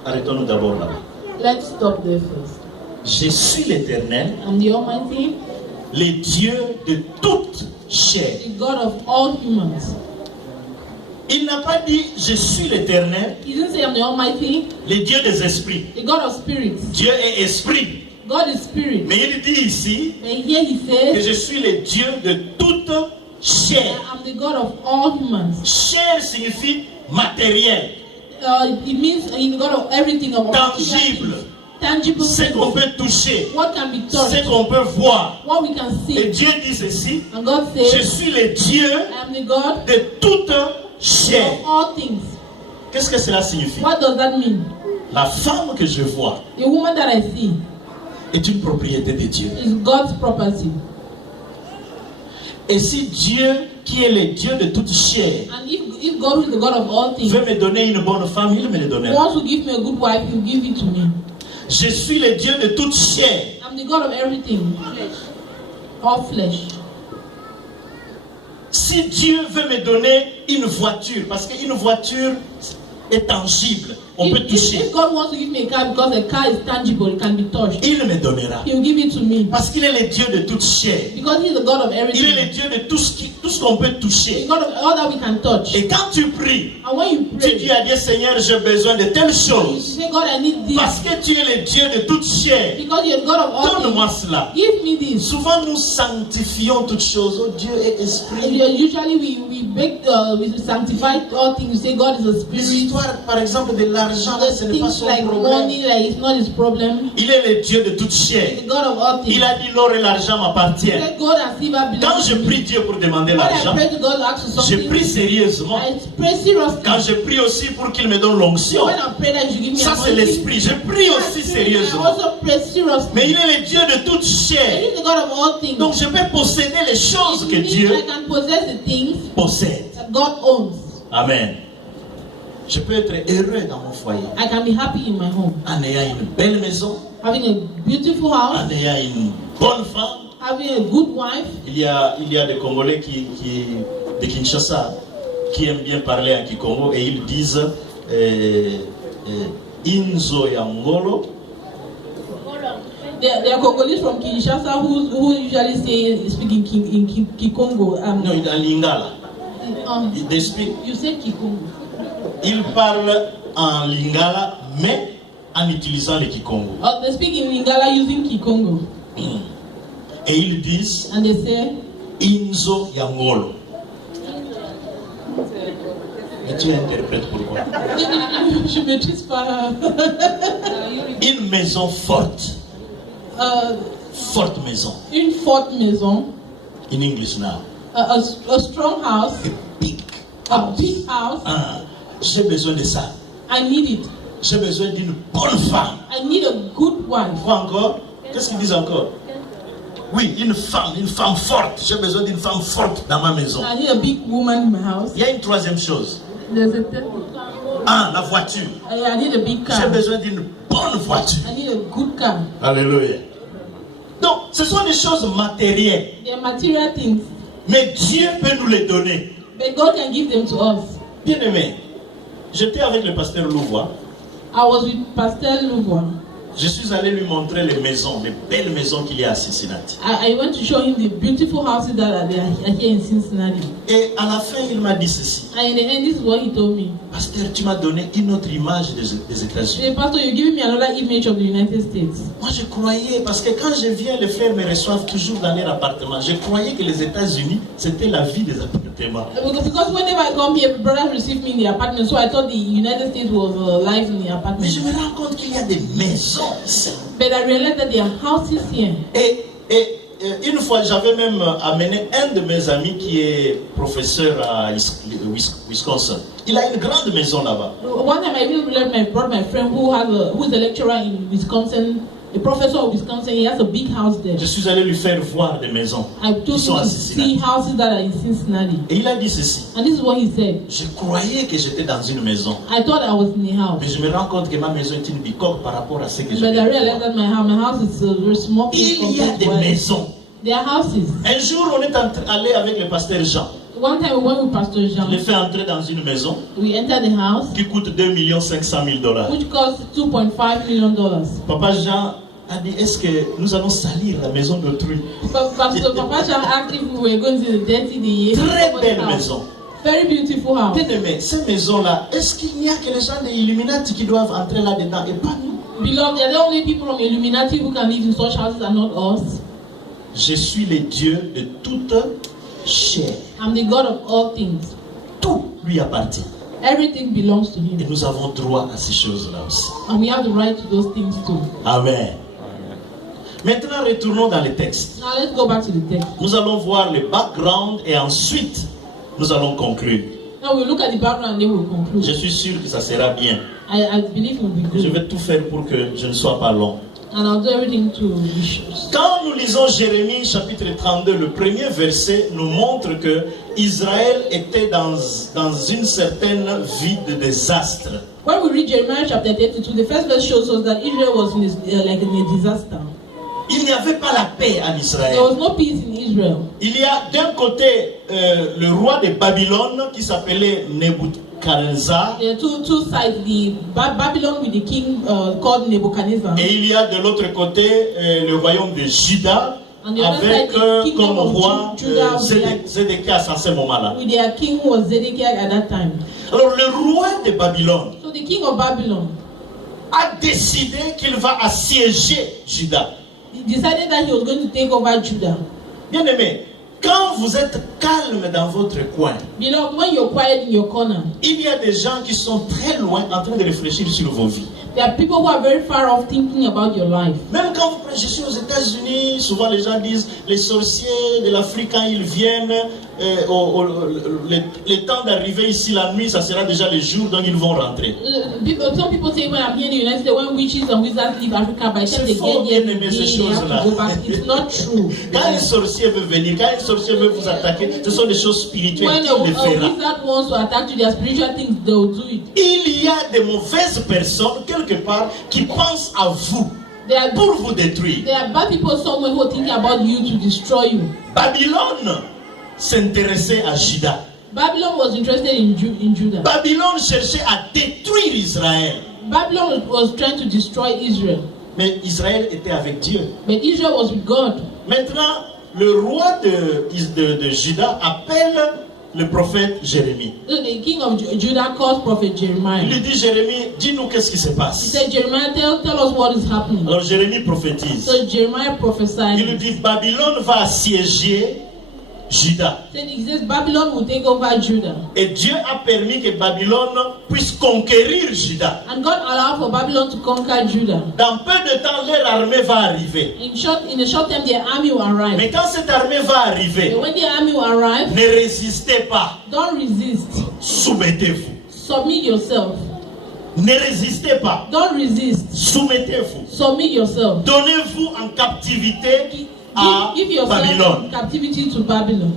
Arrêtons-nous d'abord là. let's stop there first. Je suis l'Éternel, I'm the Almighty, le Dieu de toute chair. the God of all humans. Il n'a pas dit je suis l'Éternel, He didn't say I'm the Almighty, le Dieu des esprits. the God of spirits. Dieu est esprit. God is spirit. Mais il dit ici And here he que says, je suis le Dieu de toute chair. I'm the God of all humans. Chair signifie matériel, It means in God of everything, of tangible, tangible ce things, qu'on peut toucher, what can be ce touched, qu'on peut voir. what we can Et see. Dieu dit ceci, And God je says, suis le Dieu I am the God de toute chair. of all things. Qu'est-ce que cela signifie? What does that mean? La femme que je vois The woman that I see est une propriété de Dieu. is God's property. Et si Dieu, qui est le Dieu de toute chair, And if God, who is the God of all things, veut me donner une bonne femme, il me le donnera. wants to give me a good wife, He'll give it to me. Je suis le Dieu de toute chair. I'm the God of everything, all flesh. Si Dieu veut me donner une voiture, parce qu'une voiture est tangible, on peut toucher, If God wants to give me a car because a car is tangible, it can be touched, il me donnera. He'll give it to me. Parce qu'il est le Dieu de toute chair. Because He's the God of Il est everything. le Dieu de tout ce qu'on peut He's toucher. the God of all that we can touch. Et quand tu pries, And when you tu dis pray, à Dieu, Seigneur, j'ai besoin de telle you chose. say, God, I need this. Parce que tu es le Dieu de toute chair. Because you're the God of all Donne-moi things. cela. Give me this. Souvent nous sanctifions toutes choses. Oh, Dieu est And esprit. usually we sanctify all things. We say God is a spirit. L'histoire, par exemple, de l'argent, là, ce n'est pas Things son like problème. money, like it's not His problem. Il est le Dieu de toute He's chair. the God of all things. Il a dit l'or et l'argent m'appartiennent. Let God and silver Quand belong je to me. prie Dieu pour demander When I l'argent, pray to God to ask for je something, prie sérieusement. I pray seriously. Quand je prie aussi pour qu'il me donne l'onction, When I pray that you give me ça c'est anointing, l'esprit. Je prie aussi I sérieusement. also pray seriously. Mais il est le Dieu de toute And chair. He's the God of all things. Donc je peux posséder les choses It que means Dieu I can possess the things possède. that God owns. Amen. Je peux être heureux dans mon foyer I can be happy in my home. en ayant une belle maison, Having a beautiful house, en ayant une bonne femme. having a good wife. Il y a des Congolais de Kinshasa qui aiment bien parler en Kikongo et ils disent Inzo ya Ngolo. There are Congolese from Kinshasa who usually say speaking in Kikongo. Non, en Lingala. They speak. You say Kikongo. Ils parlent en Lingala, mais en utilisant le Kikongo. They speak in Lingala using Kikongo. Et ils disent And they say, Inzo ya Ngolo. Et tu interprètes pourquoi? je maîtrise pas. Une maison forte. Forte maison. Une forte maison. In English now. A strong house. A big A big house. Ah, j'ai besoin de ça. I need it. J'ai besoin d'une bonne femme. I need a good wife. Quoi encore? Qu'est-ce qu'ils disent encore? Oui, une femme forte. J'ai besoin d'une femme forte dans ma maison. I need a big woman in my house. Il y a une troisième chose. There's a third. Ah, la voiture. I need a big J'ai car. besoin d'une bonne voiture. I need a good car. Alléluia. Donc, ce sont des choses matérielles. They're material things. Mais Dieu peut nous les donner. But God can give them to us. Bien aimé, j'étais avec le pasteur Louvois. I was with Pastor Louvois. Je suis allé lui montrer les maisons, les belles maisons qu'il y a à Cincinnati. I went to show him the beautiful houses that are here in Cincinnati. Et à la fin, il m'a dit ceci. And in the end, this is what he told me. Pasteur, tu m'as donné une autre image des États-Unis. The pastor, you give me another image of the United States. Moi, je croyais, parce que quand je viens, les frères me reçoivent toujours dans leur appartement. Je croyais que les États-Unis, c'était la vie des appartements. Because whenever I come here, brothers receive me in the apartment, so I thought the United States was life in the apartment. Mais je me rends compte qu'il y a des maisons ici. But I realized that there are houses here. Et une fois, j'avais même amené un de mes amis qui est professeur à Wisconsin. Il a une grande maison là-bas. One time I even brought my friend who is a lecturer in Wisconsin, a professor of Wisconsin. He has a big house there. Je suis allé lui faire voir des maisons I qui told sont him à to see Cincinnati. houses that are in Cincinnati. Et il a dit ceci. And this is what he said. Je croyais que j'étais dans une maison. I thought I was in a house. Mais je me rends compte que ma maison est une bicoque par rapport à ce que je But I viens de realized voir. that my house is a very small place Il y a compared des to others. maisons. There are houses. Un jour, on est allé avec le pasteur Jean. One time we went with Pastor Je l'ai Jean. fait entrer dans une maison We entered the house, qui coûte $2 500 000. which cost $2.5 million. Papa Jean a dit, est-ce que nous allons salir la maison d'autrui? But Pastor Papa Jean asked if we were going to dirty the Très somebody's belle house. maison. Very beautiful house. Bien aimé, ces maisons-là, est-ce qu'il n'y a que les gens des Illuminati qui doivent entrer là-dedans et pas nous? Beloved, they are the only people from Illuminati who can live in such houses and not us. Je suis le Dieu de toute chair. I'm the God of all things. Tout lui appartient. Everything belongs to Et him. nous avons droit à ces choses-là aussi. And we have the right to those things too. Amen. Maintenant, retournons dans les textes. Now let's go back to the text. Nous allons voir le background et ensuite, nous allons conclure. Now we'll look at the background and then we'll conclude. Je suis sûr que ça sera bien. I believe it will be Je good. vais tout faire pour que je ne sois pas long. And I'll do everything to be sure. Quand nous lisons Jérémie chapitre 32, le premier verset nous montre que Israël était dans une certaine vie de désastre. When we read Jeremiah chapter 32, the first verse shows us that Israel was in like in a disaster. Il n'y avait pas la paix en Israël. There was no peace in Israel. Il y a d'un côté le roi de Babylone qui s'appelait Nebuchadnezzar. There are two sides, the Babylon with the king called Nebuchadnezzar. Et il y a de l'autre côté le royaume de Juda And the other avec side, the kingdom comme of roi Judah with Zédéchias à ce moment-là. their king who was Zedekiah at that time. Alors le roi de Babylone So the king of Babylon a décidé qu'il va assiéger Juda. decided that he was going to take over Judah. Bien aimé, quand vous êtes calme dans votre coin, Beloved, when you're quiet in your corner, il y a des gens qui sont très loin en train de réfléchir sur vos vies. there are people who are very far off thinking about your life. Même quand vous je suis aux États-Unis, souvent les gens disent les sorciers de l'Afrique, quand ils viennent, le temps d'arriver ici la nuit, ça sera déjà le jour, donc ils vont rentrer. Some people say when I'm here in the United States, when witches and wizards leave Africa, by the time they get here, they have to go back. It's not true. Quand un sorcier veut venir, quand un sorcier veut vous attaquer, ce sont des choses spirituelles When qu'il le a fera. wizard wants to attack you, their spiritual things, they'll do it. Il y a des mauvaises personnes quelque part qui pensent à vous pour vous détruire. There are bad people somewhere who are thinking about you to destroy you. Babylone s'intéressait à Juda. Babylon was interested in Judah. Babylone cherchait à détruire Israël. Babylon was trying to destroy Israel. Mais Israël était avec Dieu. But Israel was with God. Maintenant, le roi de Juda appelle le prophète Jérémie. The king of Judah calls prophet Jeremiah. Il lui dit, Jérémie, dis-nous qu'est-ce qui se He passe. said, Jeremiah, tell us what is happening. Alors Jérémie prophétise. So Jeremiah prophesied. Il lui dit, Babylone va assiéger Juda. He says Babylon will take over Judah. Et Dieu a permis que Babylone puisse conquérir Juda. And God allowed for Babylon to conquer Judah. Dans peu de temps, leur armée va arriver. In a short time, their army will arrive. Mais quand cette armée va arriver, But when the army will arrive, ne résistez pas. don't resist. Soumettez-vous. Submit yourself. Ne résistez pas. Don't resist. Soumettez-vous. Submit yourself. Donnez-vous en captivité à Give yourself Babylone. in captivity to Babylon.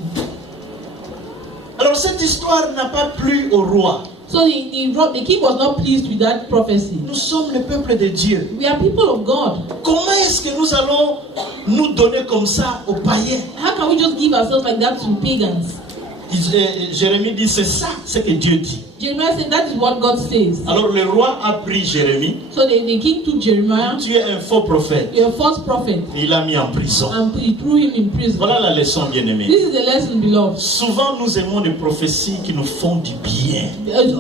Alors cette histoire n'a pas plu au roi. So the king was not pleased with that prophecy. Nous sommes le peuple de Dieu. We are people of God. Comment est-ce que nous allons nous donner comme ça aux païens? How can we just give ourselves like that to pagans? Jérémie dit, c'est ça ce que Dieu dit. Jeremiah said that is what God says. Alors le roi a pris Jérémie. So the king took Jeremiah, Tu es un faux prophète. a false prophet, Et il l'a mis en prison. and he threw him in prison. Voilà la leçon, bien-aimée. This is the lesson, beloved. Souvent, nous aimons des prophéties qui nous font du bien,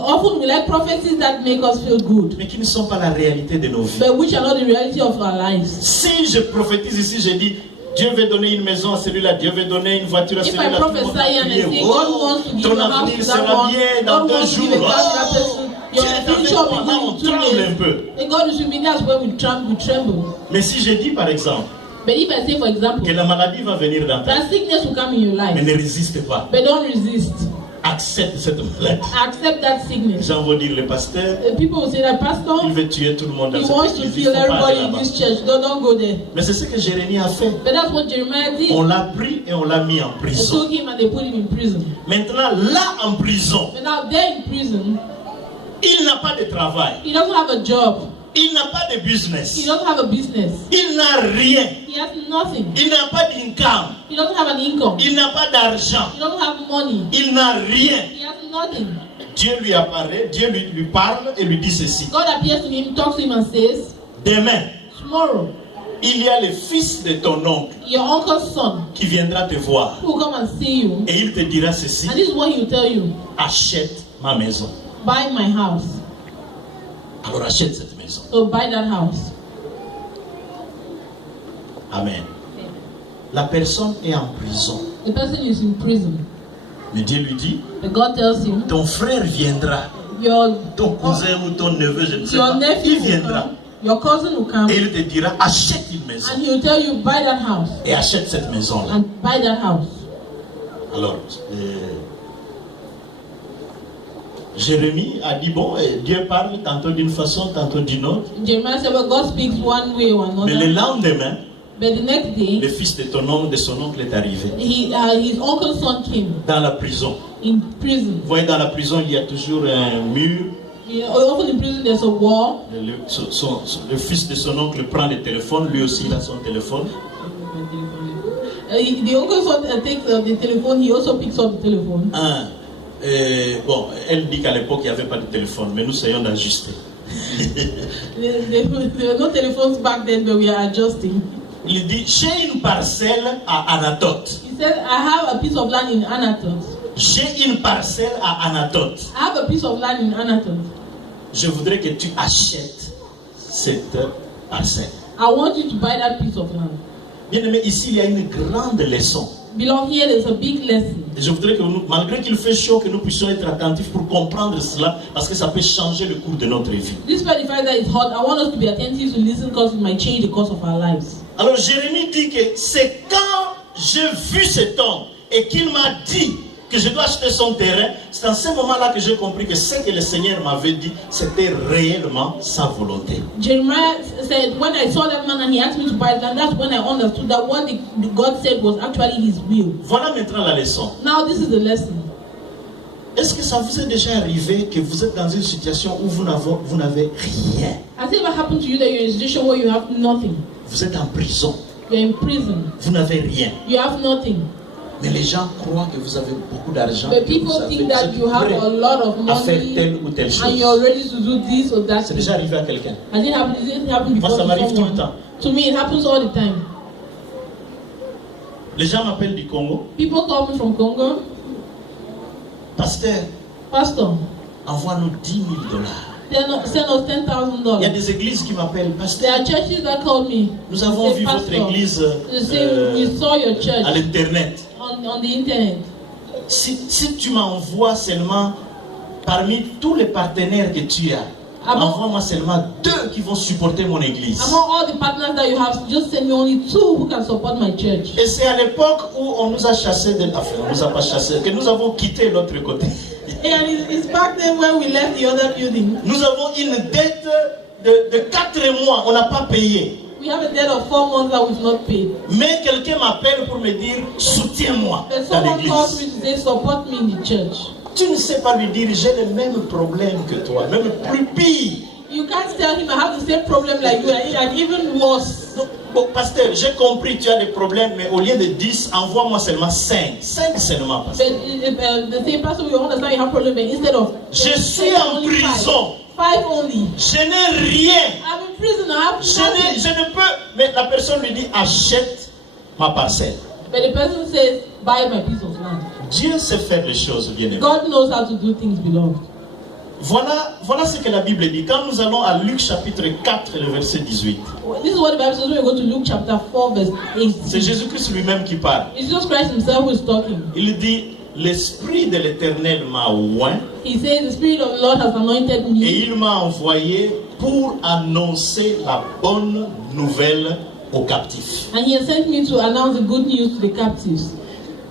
Often we like prophecies that make us feel good, mais qui ne sont pas la réalité de nos vies. but which are not the reality of our lives. Si je prophétise ici, je dis, Dieu veut donner une maison à celui-là, Dieu veut donner une voiture à If celui-là. I prophesy and I say God wants to give Ton a house avenir to sera that one, bien dans God 2 wants to jours. give a car to that Oh, person, your Dieu est avec future moi. will Là, on be in 2 tremble un days. peu. And God is with me, that's when we tremble. Mais si je dis, par exemple, But if I say, for example, que la maladie va venir dans ta vie, that sickness will come in your mais life, ne résiste pas. but don't resist. Accepte cette maladie. Accept that Les sickness. gens vont dire, le pasteur, People will say that, Pastor, il veut tuer tout le monde dans he cette wants to église. Il kill faut pas aller everybody in là-bas. this church. Don't go there. Mais c'est ce que Jérémie a fait. But that's what Jeremiah did. On l'a pris et on l'a mis en They prison. took him and they put him in prison. Maintenant, là en prison, But now there in prison, il n'a pas de travail. he doesn't have a job. Il n'a pas de He business. doesn't have a business. Il n'a rien. He has nothing. Il n'a pas d'income. He doesn't have an income. Il n'a pas d'argent. He doesn't have money. Il n'a rien. He has nothing. Dieu lui apparaît, Dieu lui parle et lui dit ceci. God appears to him, talks to him and says, Demain, tomorrow, il y a le fils de ton oncle your uncle's son qui viendra te voir. will come and see you. Et il te dira ceci. And this is what he will tell you. Achète ma maison. Buy my house. Alors achète cette maison. So buy that house. Amen. La personne est en prison. The person is in prison. Mais Dieu lui dit, But God tells him, ton frère viendra ton cousin ou ton neveu, je ne sais your pas, nephew il will viendra. come, your cousin will come, Et il te dira, achète une maison. and he will tell you, buy that house, Et achète cette maison-là. and buy that house. Alors, Jérémie a dit, bon, Dieu parle tantôt d'une façon, tantôt d'une autre. Jeremiah said, well, God speaks one way or Mais le another. lendemain, But the next day, le fils de son oncle est arrivé. his uncle's son came Dans la prison. in prison. Vous voyez, dans la prison, il y a toujours un mur. You know, often in prison there's a wall. Le fils de son oncle prend le téléphone, lui aussi il a son téléphone. The uncle's son takes the telephone, he also picks up the telephone. Bon, elle dit qu'à l'époque il n'y avait pas de téléphone, mais nous essayons d'ajuster. There were no telephones back then, but we are adjusting. Il dit, j'ai une parcelle à Anatote. He said, I have a piece of land in Anatoth. J'ai une parcelle à Anatote. I have a piece of land in Anatoth. Je voudrais que tu achètes cette parcelle. I want you to buy that piece of land. Bien aimé, ici il y a une grande leçon. Below here, there's a big lesson. Et je voudrais que nous, malgré qu'il fait chaud, que nous puissions être attentifs pour comprendre cela, parce que ça peut changer le cours de notre vie. Despite the fact that it's hot, I want us to be attentive to listen because it might change the course of our lives. Alors Jérémie dit que c'est quand j'ai vu cet homme et qu'il m'a dit que je dois acheter son terrain, c'est dans ce moment-là que j'ai compris que ce que le Seigneur m'avait dit, c'était réellement sa volonté. Jeremiah said, when I saw that man and he asked me to buy it, and that's when I understood that what God said was actually his will. Voilà maintenant la leçon. Now this is the lesson. Est-ce que ça vous est déjà arrivé que vous êtes dans une situation où vous n'avez rien? Has it ever happened to you that you're in a situation where you have nothing? Vous êtes en prison. You're in prison. Vous n'avez rien. You have nothing. Mais les gens croient que vous avez beaucoup d'argent. But people think that you have a lot of à faire money telle ou telle chose. and you're ready to do this or that. C'est déjà arrivé à quelqu'un. Has it happened before? Moi, ça to m'arrive tout le someone? temps. To me, it happens all the time. Les gens m'appellent du Congo. People call me from Congo. Pasteur, Pastor, envoie-nous $10,000. send us Il y a $10,000. des églises qui m'appellent. There Pasteur, are churches that call me. nous avons Say, vu votre Pastor, église they say, we saw your church à l'internet. on the internet. Si tu m'envoies seulement parmi tous les partenaires que tu as, Ah bon? envoie-moi seulement 2 qui vont supporter mon église. Among all the partners that you have, just send me only 2 who can support my church. Et c'est à l'époque où on nous a chassés de enfin, on nous a pas chassés, que nous avons quitté l'autre côté. And it's back then when we left the other building. Nous avons une dette de 4 mois, on n'a pas payé. We have a debt of 4 months that we've not paid. Mais quelqu'un m'appelle pour me dire, soutiens-moi But dans someone calls l'église. me to say, support me in the church. Tu ne sais pas lui dire, j'ai le même problème que toi, même plus pire. You can't tell him I have the same problem like you, and even worse. Donc, bon, pasteur, j'ai compris, tu as des problèmes, mais au lieu de 10, envoie-moi seulement 5. 5 seulement, pasteur. But the same person will understand you have problem, but instead of Je suis en only prison. 5 only. Je n'ai rien. I'm in prison. I have nothing. Je ne peux. Mais la personne lui dit, achète ma parcelle. But the person says, buy my piece of land. Dieu sait faire les choses, bien aimé. God knows how to do things, beloved. Voilà ce que la Bible dit. Quand nous allons à Luc chapitre 4, le verset 18. This is what the Bible says when we go to Luke chapter 4, verse 8. C'est Jésus-Christ lui-même qui parle. It's Jesus Christ himself who is talking. Il dit, l'Esprit de l'Éternel m'a oint He says, the Spirit of the Lord has anointed et me, il m'a envoyé pour annoncer la bonne nouvelle aux captifs. and he has sent me to announce the good news to the captives.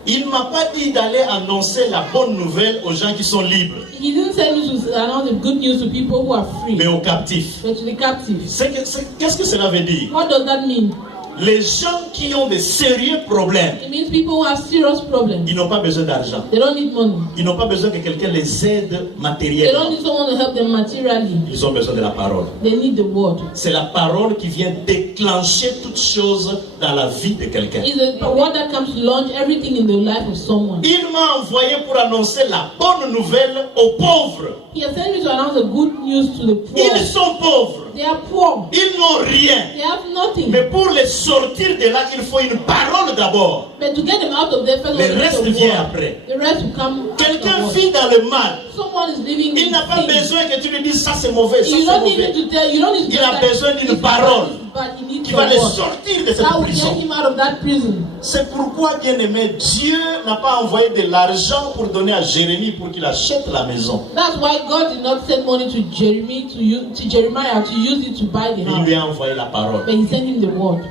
Il ne m'a pas dit d'aller annoncer la bonne nouvelle aux gens qui sont libres, He didn't send me to announce the good news to people who are free, mais aux captifs. but to the captives. Qu'est-ce que cela veut dire? What does that mean? Les gens qui ont de sérieux problèmes, It means people who have serious problems. ils n'ont pas besoin d'argent. They don't need money. Ils n'ont pas besoin que quelqu'un les aide They don't matériellement. need someone to help them materially. Ils ont besoin de la parole. They need the word. C'est la parole qui vient déclencher toutes choses dans la vie de quelqu'un. It's a word that comes to launch everything in the life of someone. Il m'a envoyé pour annoncer la bonne nouvelle aux pauvres. He has sent me to announce the good news to the poor. Ils sont pauvres. They are poor. Ils n'ont rien. They have nothing. Mais pour les sortir de là, il faut une parole d'abord. But to get them out of there, first Le reste vient après. The rest will come. Quelqu'un vit dans le mal. Someone is living. Il n'a pas besoin que tu lui dises ça c'est mauvais, ça You c'est don't need mauvais. to tell. You don't need to Il tell a that besoin d'une it's parole bad, but he needs qui va your le word. sortir de cette That will get prison. him out of that prison. C'est pourquoi, bien-aimé, Dieu n'a pas envoyé de l'argent pour donner à Jérémie pour qu'il achète la maison. That's why God did not send money to Jeremiah to use it to buy the Il house. lui a envoyé la parole. But he sent him the word.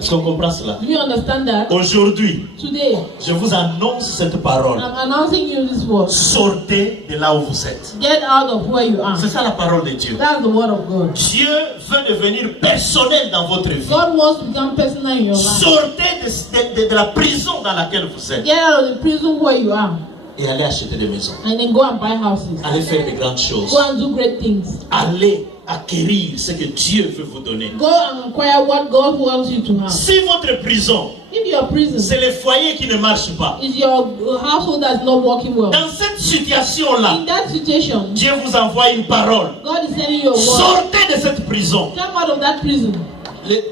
Est-ce qu'on comprend cela? Do you understand that? Aujourd'hui, Today, je vous annonce cette parole. I'm announcing you this word. Sortez de là où vous êtes. Get out of where you are. C'est ça la parole de Dieu. That's the word of God. Dieu veut devenir personnel dans votre vie. God wants to become personal in your life. Sortez de la prison dans laquelle vous êtes Get out of the prison where you are. et allez acheter des maisons. And then go and buy houses. Allez faire de grandes choses. Go and do great things. Allez acquérir ce que Dieu veut vous donner. Go and acquire what God wants you to have. Si votre prison, If your prison c'est le foyer qui ne marche pas, is your household that's not working well, dans cette situation-là, in that situation, Dieu vous envoie une parole. God is sending you a word. Sortez de cette prison. Come out of that prison.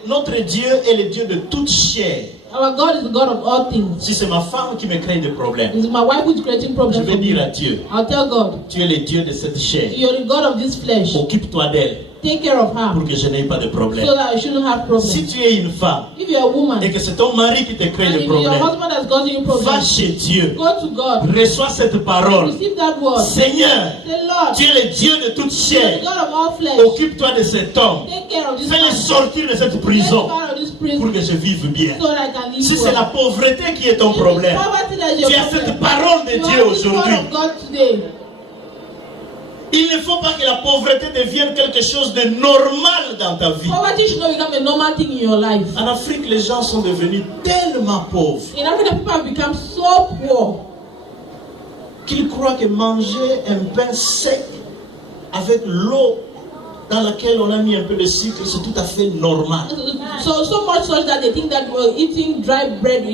Notre Dieu est le Dieu de toute chair. Our God is the God of all things. Si c'est ma femme qui me crée des problèmes, It's my wife who's creating je problems vais for me. dire à Dieu, I'll tell God, tu es le Dieu de cette chair. you're the God of this flesh. Occupe-toi d'elle Take care of her pour que je n'ai pas de problème. so that I shouldn't have Si problems. tu es une femme If you're a woman et que c'est ton mari qui te crée and des if your problèmes, husband has caused you va problems, chez Dieu. go to God. Reçois cette parole. Receive that word. Seigneur, Say, Lord, tu es le Dieu de toute you're chair. the God of all flesh. Occupe-toi de cet homme. Take care of this Fais-le man. sortir de cette Get him prison out of this pour prison que je vive bien. so that I can live Si c'est well. la pauvreté qui est ton If it's problème, poverty that's your tu as problem, cette parole de you Dieu have this word aujourd'hui. of God today. Il ne faut pas que la pauvreté devienne quelque chose de normal dans ta vie. Poverty should not become a normal thing in your life. En Afrique, les gens sont devenus tellement pauvres In Africa, people have become so poor qu'ils croient que manger un pain sec avec l'eau dans laquelle on a mis un peu de sucre, c'est tout à fait normal. so much such that they think that eating dry bread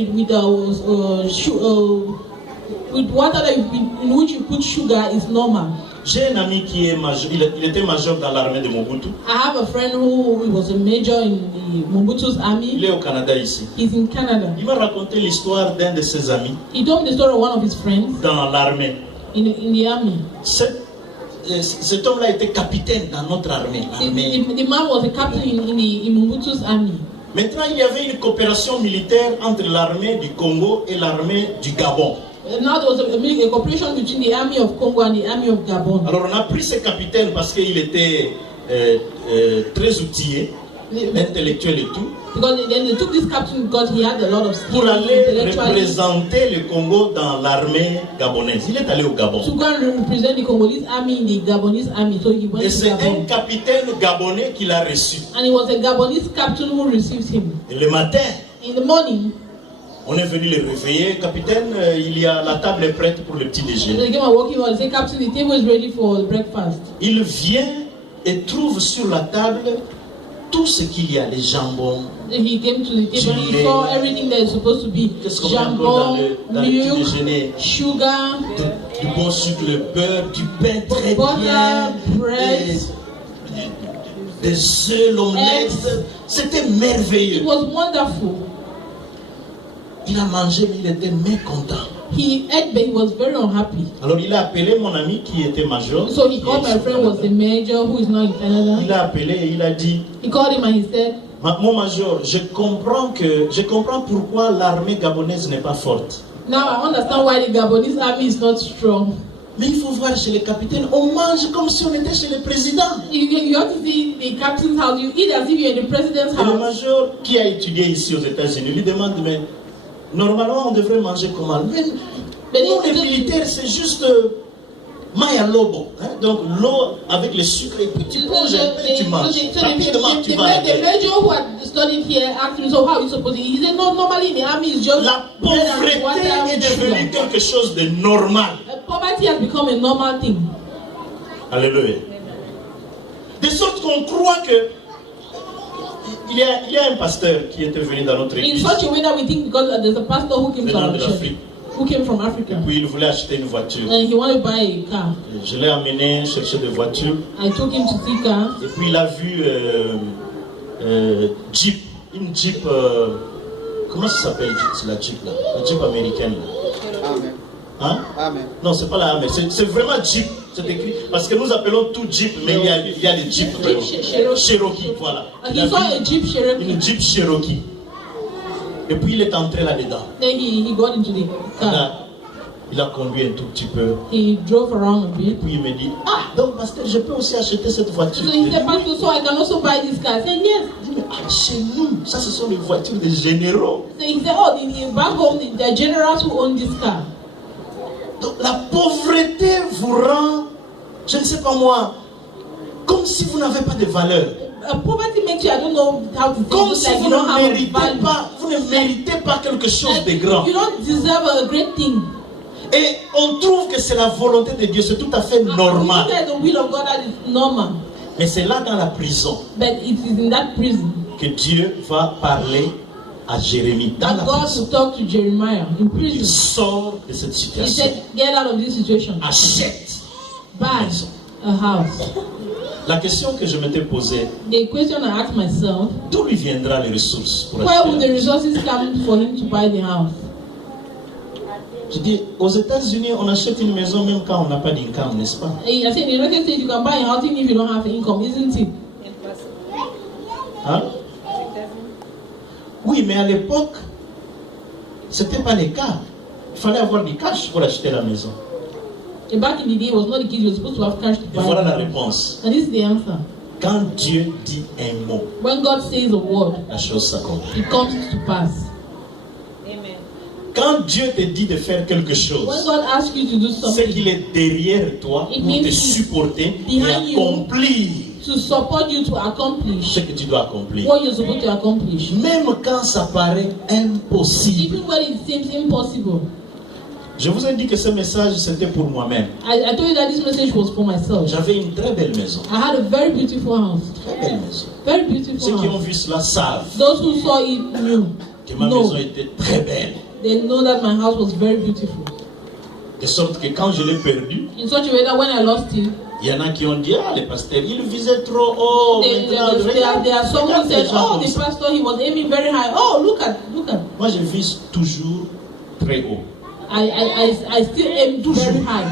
with water that in which you put sugar is normal. J'ai un ami qui est major, il était major dans l'armée de Mobutu. I have a friend who was a major in the Mobutu's Il army. est au Canada ici. He's in Canada. Il m'a raconté l'histoire d'un de ses amis He told me the story of one of his friends dans l'armée. in the army. Cet homme-là était capitaine dans notre armée. l'armée. The man was a captain in Mobutu's army. Maintenant, il y avait une coopération militaire entre l'armée du Congo et l'armée du Gabon. Now there was a cooperation between the army of Congo and the army of Gabon. Alors on a pris ce capitaine parce qu'il était très outillé, intellectuel et tout, Because then they took this captain because he had a lot of skill pour aller intellectually représenter le Congo dans l'armée gabonaise. Il est allé au Gabon. to go and represent the Congolese army in the Gabonese army. So he went Et to c'est un Gabon. capitaine gabonais qui l'a reçu. And it was a Gabonese captain who received him. Et le matin, In the morning, on est venu le réveiller. Capitaine, il y a la table est prête pour le petit déjeuner. they came and walking on. They say, Captain, the table is ready for breakfast. Il vient et trouve sur la table tout ce qu'il y a, les jambons. He came to the table. He saw everything that is supposed to be: Qu'est-ce qu'on met encore dans le petit milk, déjeuner? sugar, Du bon sucre, le beurre, du pain très bien, butter, bread, des œufs, l'omelette. C'était It merveilleux. was wonderful. Il a mangé, mais il était mécontent. He ate, but he was very unhappy. Alors il a appelé mon ami qui était major. So he called my friend, was the major who is now in Canada. Il a appelé et il a dit, He called him and he said, mon major, je comprends pourquoi l'armée gabonaise n'est pas forte. now I understand why the Gabonese army is not strong. Mais il faut voir chez les capitaines, on mange comme si on était chez le président. You have to see the captain's house. You eat as if you're in the president's Et le house. major qui a étudié ici aux États-Unis lui demande, mais normalement on devrait manger comment? Mais nous les militaires c'est juste maya lobo, hein? Donc l'eau avec le sucre et puis tu plonges un peu et tu manges. Rapidement tu vas à la The guerre. major who had studied here asked me, so how are you supposed to eat? He said, no, normally in the army it's just La bread and pauvreté water est and devenue sugar. quelque chose de normal. Poverty has become a normal thing. Alléluia. De sorte qu'on croit que il y a un pasteur qui était venu dans notre In église such a way that we think because there's a pastor who came to venant our de church l'Afrique. who came from Africa. Puis il voulait acheter une voiture. And he wanted to buy a car. Je l'ai amené chercher des voitures. I took him to see cars. Et puis il a vu Jeep. Une Jeep. Comment ça s'appelle la Jeep là? La Jeep américaine là. Amen. Hein? Amen. Non, c'est pas la Hammer. C'est vraiment Jeep. C'est écrit. Parce que nous appelons tout Jeep, mais il y a les Jeep. Cherokee, voilà. He saw a Jeep Cherokee. Une Jeep Cherokee. Et puis il est entré là-dedans. Then he got into the car. Il a conduit un tout petit peu. He drove around a Et bit. puis il me dit, ah, donc pasteur, je peux aussi acheter cette voiture. So he said, Pastor, so I can also buy this car. I said, yes. Je dis, ah, chez nous, ça ce sont les voitures des généraux. So he said, oh, back home, the generals who own this car. Donc la pauvreté vous rend, je ne sais pas moi, comme si vous n'avez pas de valeur. Poverty makes you, I don't know how to say Comme it, si like vous you don't have a méritez value. pas, vous ne méritez pas quelque chose de grand. You don't deserve a great thing. Et on trouve que c'est la volonté de Dieu, c'est tout à fait normal. You say the will of God, that is normal. Mais c'est là dans la prison But it is in that prison que Dieu va parler à Jérémie. Dans that la God prison, will talk to Jeremiah in il prison. sort de cette He situation. said, get out of this situation. Achète. Buy a house. La question que je m'étais posée, The question I asked myself, d'où lui viendra les ressources pour where would the acheter? resources come for him to buy the house? Je dis, aux États-Unis, on achète une maison même quand on n'a pas d'income, n'est-ce pas? I said, in the United States, you can buy a house even if you don't have income, isn't it? Hein? Oui, mais à l'époque, ce n'était pas le cas. Il fallait avoir du cash pour acheter la maison. And back in the day, it was not the case. You were supposed to have cash to Et buy voilà la the house. réponse. And this is the answer. Quand Dieu dit un mot, When God says a word, la chose s'accomplit. it comes to pass. Quand Dieu te dit de faire quelque When chose, God asks you to do c'est something, qu'il est derrière toi It pour means te he's supporter behind et you. accomplir to support you to accomplish ce que tu dois accomplir. what you're supposed to accomplish. Même quand ça paraît impossible. Even when it seems impossible. Je vous ai dit que ce message, c'était pour moi-même. I told you that this message was for myself. J'avais une très belle maison. I had a very beautiful house. Très belle maison. Very beautiful Ceux qui ont house. vu cela savent Those who saw it knew. que ma No. maison était très belle. They know that my house was very beautiful. De sorte que quand je l'ai perdu, In such a way that when I lost it, il y en a qui ont dit, ah, le pasteur, il visait trop haut. there Maintenant, are some who regarde said, les gens oh, comme the ça. pastor, he was aiming very high. Oh, look at. Moi, je vise toujours très haut. I still aim very high.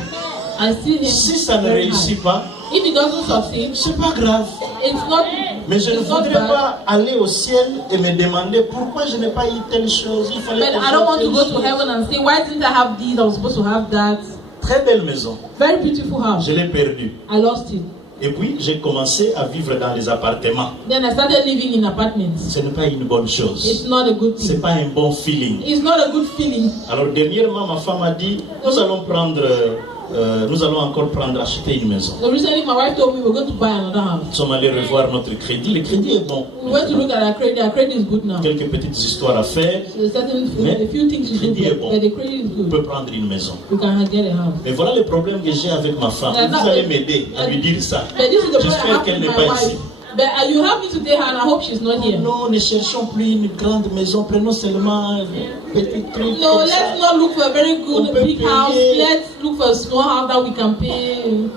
I still aim Si ça ne very high. réussit pas, If it doesn't succeed, c'est pas grave. it's not. Mais je ne it's not voudrais bad. pas aller au ciel et me demander pourquoi je n'ai pas eu telle chose. Il fallait But que I don't want j'aie to telle go to chose. heaven and say, why didn't I have this? I was supposed to have that. Très belle maison. Very beautiful house. Je l'ai perdue. I lost it. Et puis, j'ai commencé à vivre dans les appartements. Then I started living in apartments. Ce n'est pas une bonne chose. It's not a good Ce n'est thing. pas un bon feeling. It's not a good feeling. Alors, dernièrement, ma femme a dit, nous allons encore acheter une maison. So recently, my wife told me we're going to buy another house. Nous sommes allés revoir notre crédit. Le crédit est bon. We went to look at our credit. Our credit is good now. Quelques petites histoires à faire. So there's a few things to do, Crédit est bon. but the credit is On good. peut prendre une maison. We can get a house. Et voilà le problème que j'ai avec ma femme. Et vous allez m'aider à lui dire ça. But this is the problem I J'espère have qu'elle with n'est my pas wife. ici. But you have me today, and I hope she's not here. Non, ne cherchons plus une grande maison. Prenons seulement un petit truc. No, comme ça. let's not look for a very On good peut big payer. house. Let's look for a small house that we can pay.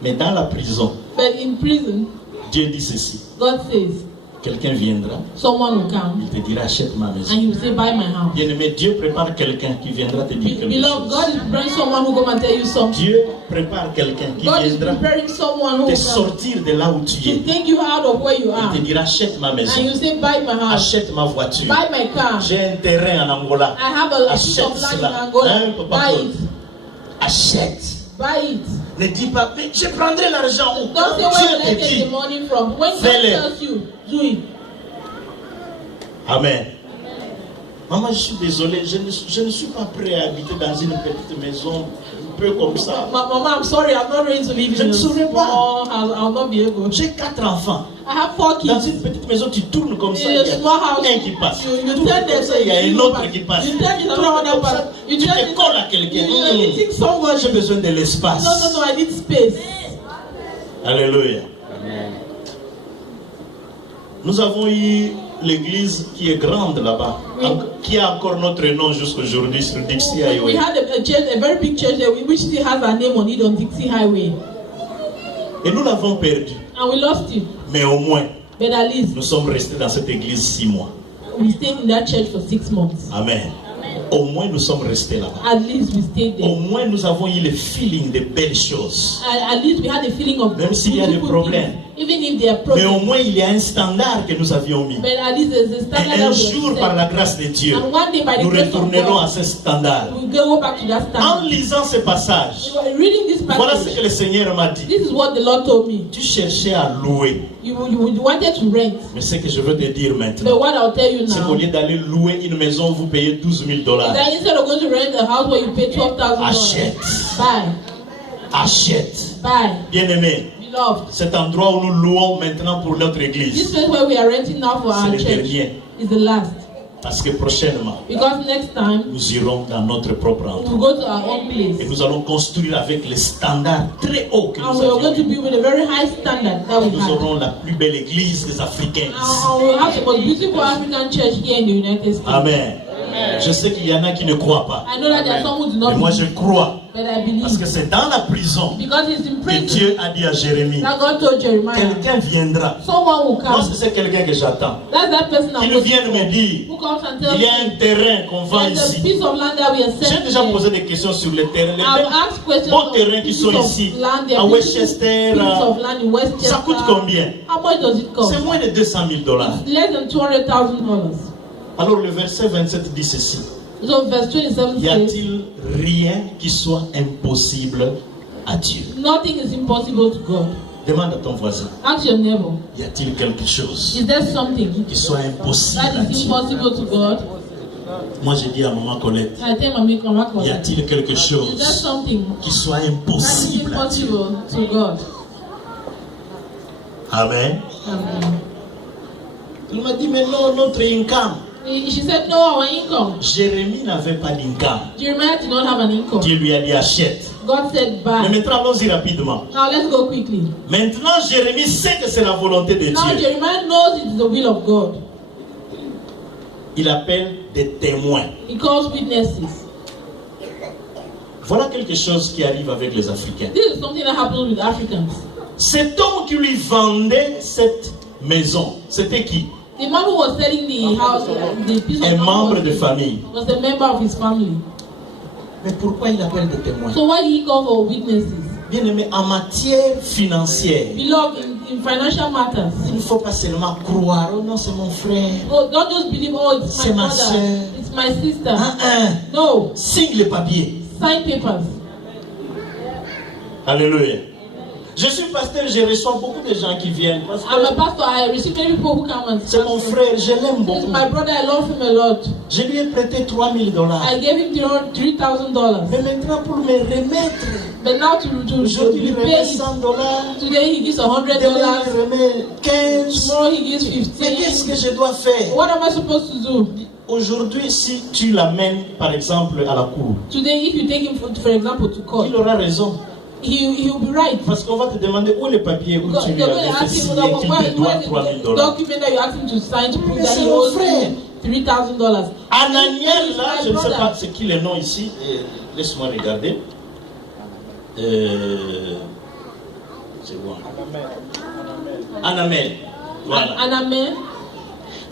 Mais dans la prison, But in prison, Dieu dit ceci. God says, Quelqu'un viendra, someone will come il te dira achète ma and maison. he will say, buy my house. Bien-aimé, Dieu prépare quelqu'un qui viendra te dire quelque Beloved, God chose. is preparing someone who come and tell you something. Dieu prépare quelqu'un qui God is viendra preparing someone who te will come sortir de là où tu to es. take you out of where you are. Il te dira achète ma And maison, you say, buy my house, achète ma voiture. buy my car. J'ai un terrain en Angola. I have a piece Achète of land in cela. Angola. Hein, Papa Buy Paul? it. Achète. Buy it. Ne dis pas, mais je prendrai l'argent. Où? Don't Quand say, where will I Dieu te get dit. the money from? When God Fais-le. tells you, do it. Amen. Maman, je suis désolé, je ne suis pas prêt à habiter dans une petite maison, un peu comme ça. Mama, I'm sorry, I'm not ready to live Je in ne a saurais small house. I'll not be able. J'ai 4 enfants. I have 4 Dans kids. une petite maison, tu tournes comme ça, In il a y a small house, un qui passe. you Tourne tell comme them ça, il y a un autre qui passe. You tell them Tourne another comme pass. ça, You tu tell te them colles à quelqu'un. you're hitting someone. J'ai besoin de l'espace. No, I need space. Alléluia. Amen. Nous avons eu l'église qui est grande là-bas, qui a encore notre nom jusqu'aujourd'hui sur Dixie We Highway. had a church, a very big church there, which still has our name on it on Dixie Highway. Et nous l'avons perdu. And we lost it. Mais au moins, But at least nous sommes restés dans cette église 6 mois. we stayed in that church for 6 months. Amen. Au moins, nous sommes restés là-bas. At least we stayed Au there. moins, nous avons eu le feeling de belles choses. At least we had a feeling of Même s'il y a des beautiful problèmes. things, even if there are Mais au problems. moins, il y a un standard que nous avions mis. But at least there's a standard Et un that we jour, have par set. la grâce de Dieu, And one day by the nous grace of retournerons à God, ce standard. we'll go back to that En standard. lisant ce passage, Reading this voilà ce passage, que le Seigneur m'a dit. this is what the Lord told me. Tu cherchais à louer. You wanted to rent. Mais ce que je veux te dire But maintenant, what I'll tell you c'est qu'au now, lieu d'aller louer une maison, vous payez $12 000. that instead of going to rent a house where you pay $12,000, Achète. buy, Achète. buy, Bien-aimé, beloved. cet endroit où nous louons maintenant pour notre This église, place where we are renting now for c'est our le church dernier. is the last. Parce que prochainement, Because next time, nous irons dans notre propre endroit. we'll go to our own Et place. nous allons construire avec les standards très hauts que And nous we are going avions. to be with a very high standard that we Nous have. aurons la plus belle église des Africains. And we'll have the most beautiful African church here in the United States. Amen. Je sais qu'il y en a qui ne croient pas. I know that there are some who do Mais not moi je believe, crois. but I believe. Parce que c'est dans la prison Because it's in que prison Dieu a dit à Jérémie, that God told Jeremiah, quelqu'un viendra. someone will Moi come. c'est quelqu'un que j'attends. That's that person Qui I'm nous vienne waiting me dire, for. Who comes and il tells y a un me, terrain qu'on vend there's a ici. piece of land that we are J'ai selling déjà here. posé des questions sur le terrain. Les I've asked questions bons on terrains qui sont pieces ici, of land, there à are Westchester, pieces of land in Westchester. ça coûte combien? How much does it cost? C'est moins de $200 000. Less than $200,000. Alors le verset 27 dit ceci. So verse 27 Y says, a-t-il rien qui soit impossible à Dieu? nothing is impossible to God. Demande à ton voisin. Ask your neighbor, Y a-t-il quelque chose is there something qui soit impossible that à is Dieu? impossible to God? Moi je dis à maman Colette, I tell my mama, y a-t-il quelque is there chose something qui soit that is impossible à Dieu? impossible to God? Amen. Amen. Il m'a dit, mais non, notre income. She said, no, our income. Jérémie n'avait pas d'income. Jeremiah did not have an income. Dieu lui a dit, achète. God said, Mais buy. maintenant, allons-y rapidement. Now let's go quickly. Maintenant, Jérémie sait que c'est la volonté de Now Dieu. Jeremiah knows it is the will of God. Il appelle des témoins. He calls witnesses. Voilà quelque chose qui arrive avec les Africains. This is something that happens with Africans. Cet homme qui lui vendait cette maison, c'était qui? The man who was selling the house, the piece of Un land membre de famille. was a member of his family. Mais pourquoi il appelle des témoins? So why did he call for witnesses? Bien aimé, en matière financière, Beloved, in financial matters. il ne faut pas seulement croire, oh non, c'est mon frère. Oh, don't just believe, oh, it's C'est my ma brother, sœur. it's my sister. No, No, signe les papiers. sign papers. Alléluia. Je suis pasteur, je reçois beaucoup de gens qui viennent. Parce I'm a que pastor, I receive many people who come and c'est mon frère, je l'aime He's beaucoup. my brother, I love him a lot. Je lui ai prêté $3 000. I gave him $3,000. Mais maintenant, pour me remettre, But now to aujourd'hui, il remet repay it, $100. today he gives Demain, il $100. remet 15. Tomorrow he gives Mais qu'est-ce 15. que je dois faire? What am I supposed to do? Aujourd'hui, si tu l'amènes, par exemple, à la cour, Today, if you take him, for example, to court, il aura raison. he'll be right. Parce qu'on va te demander où est le papier où Because tu lui they're going avais to fait ask him, signer qu'il te doit where is $3 the 000. document that you asked him to sign to prove Mais that c'est he mon owes frère. you $3,000? Ananiel, là, He's je my ne sais pas brother. c'est qui le nom ici. Laisse-moi regarder. C'est bon. Anamel. Voilà. Anamel.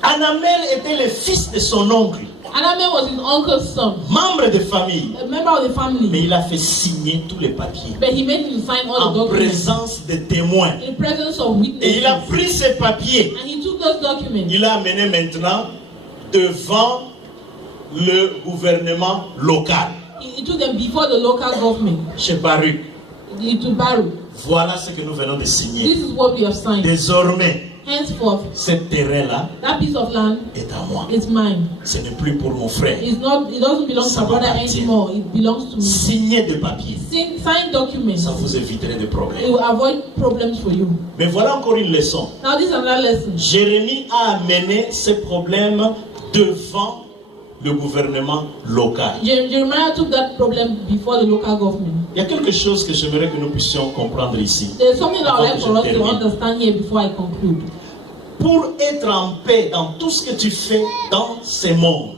Anamel était le fils de son oncle, Anamel was his uncle's son, membre de famille. a member of the Mais family. il a fait signer tous les papiers But he made him to sign all the en documents présence des témoins. in presence of Et il a witnesses. pris ces papiers. And he took those documents. Il a amené maintenant devant le gouvernement local, He took them before the local government, chez Baruch. to Baruch. Voilà ce que nous venons de signer. This is what we have signed. Désormais, Henceforth, ce terrain-là that piece of land est à moi. is mine. Ce n'est plus pour mon frère. It doesn't belong to Ça my brother m'appartient. anymore. It belongs to me. Signer des papiers, Sign documents. ça vous éviterait des It problèmes. will avoid problems for you. Mais voilà encore une leçon. Now this is another lesson. Jérémie a amené ces problèmes devant le gouvernement local. Jeremiah took that problem before the local government. Il y a quelque chose que j'aimerais que nous puissions comprendre ici. There's something that I would like for us to Avant que je termine. understand here before I conclude. pour être en paix dans tout ce que tu fais dans ce monde.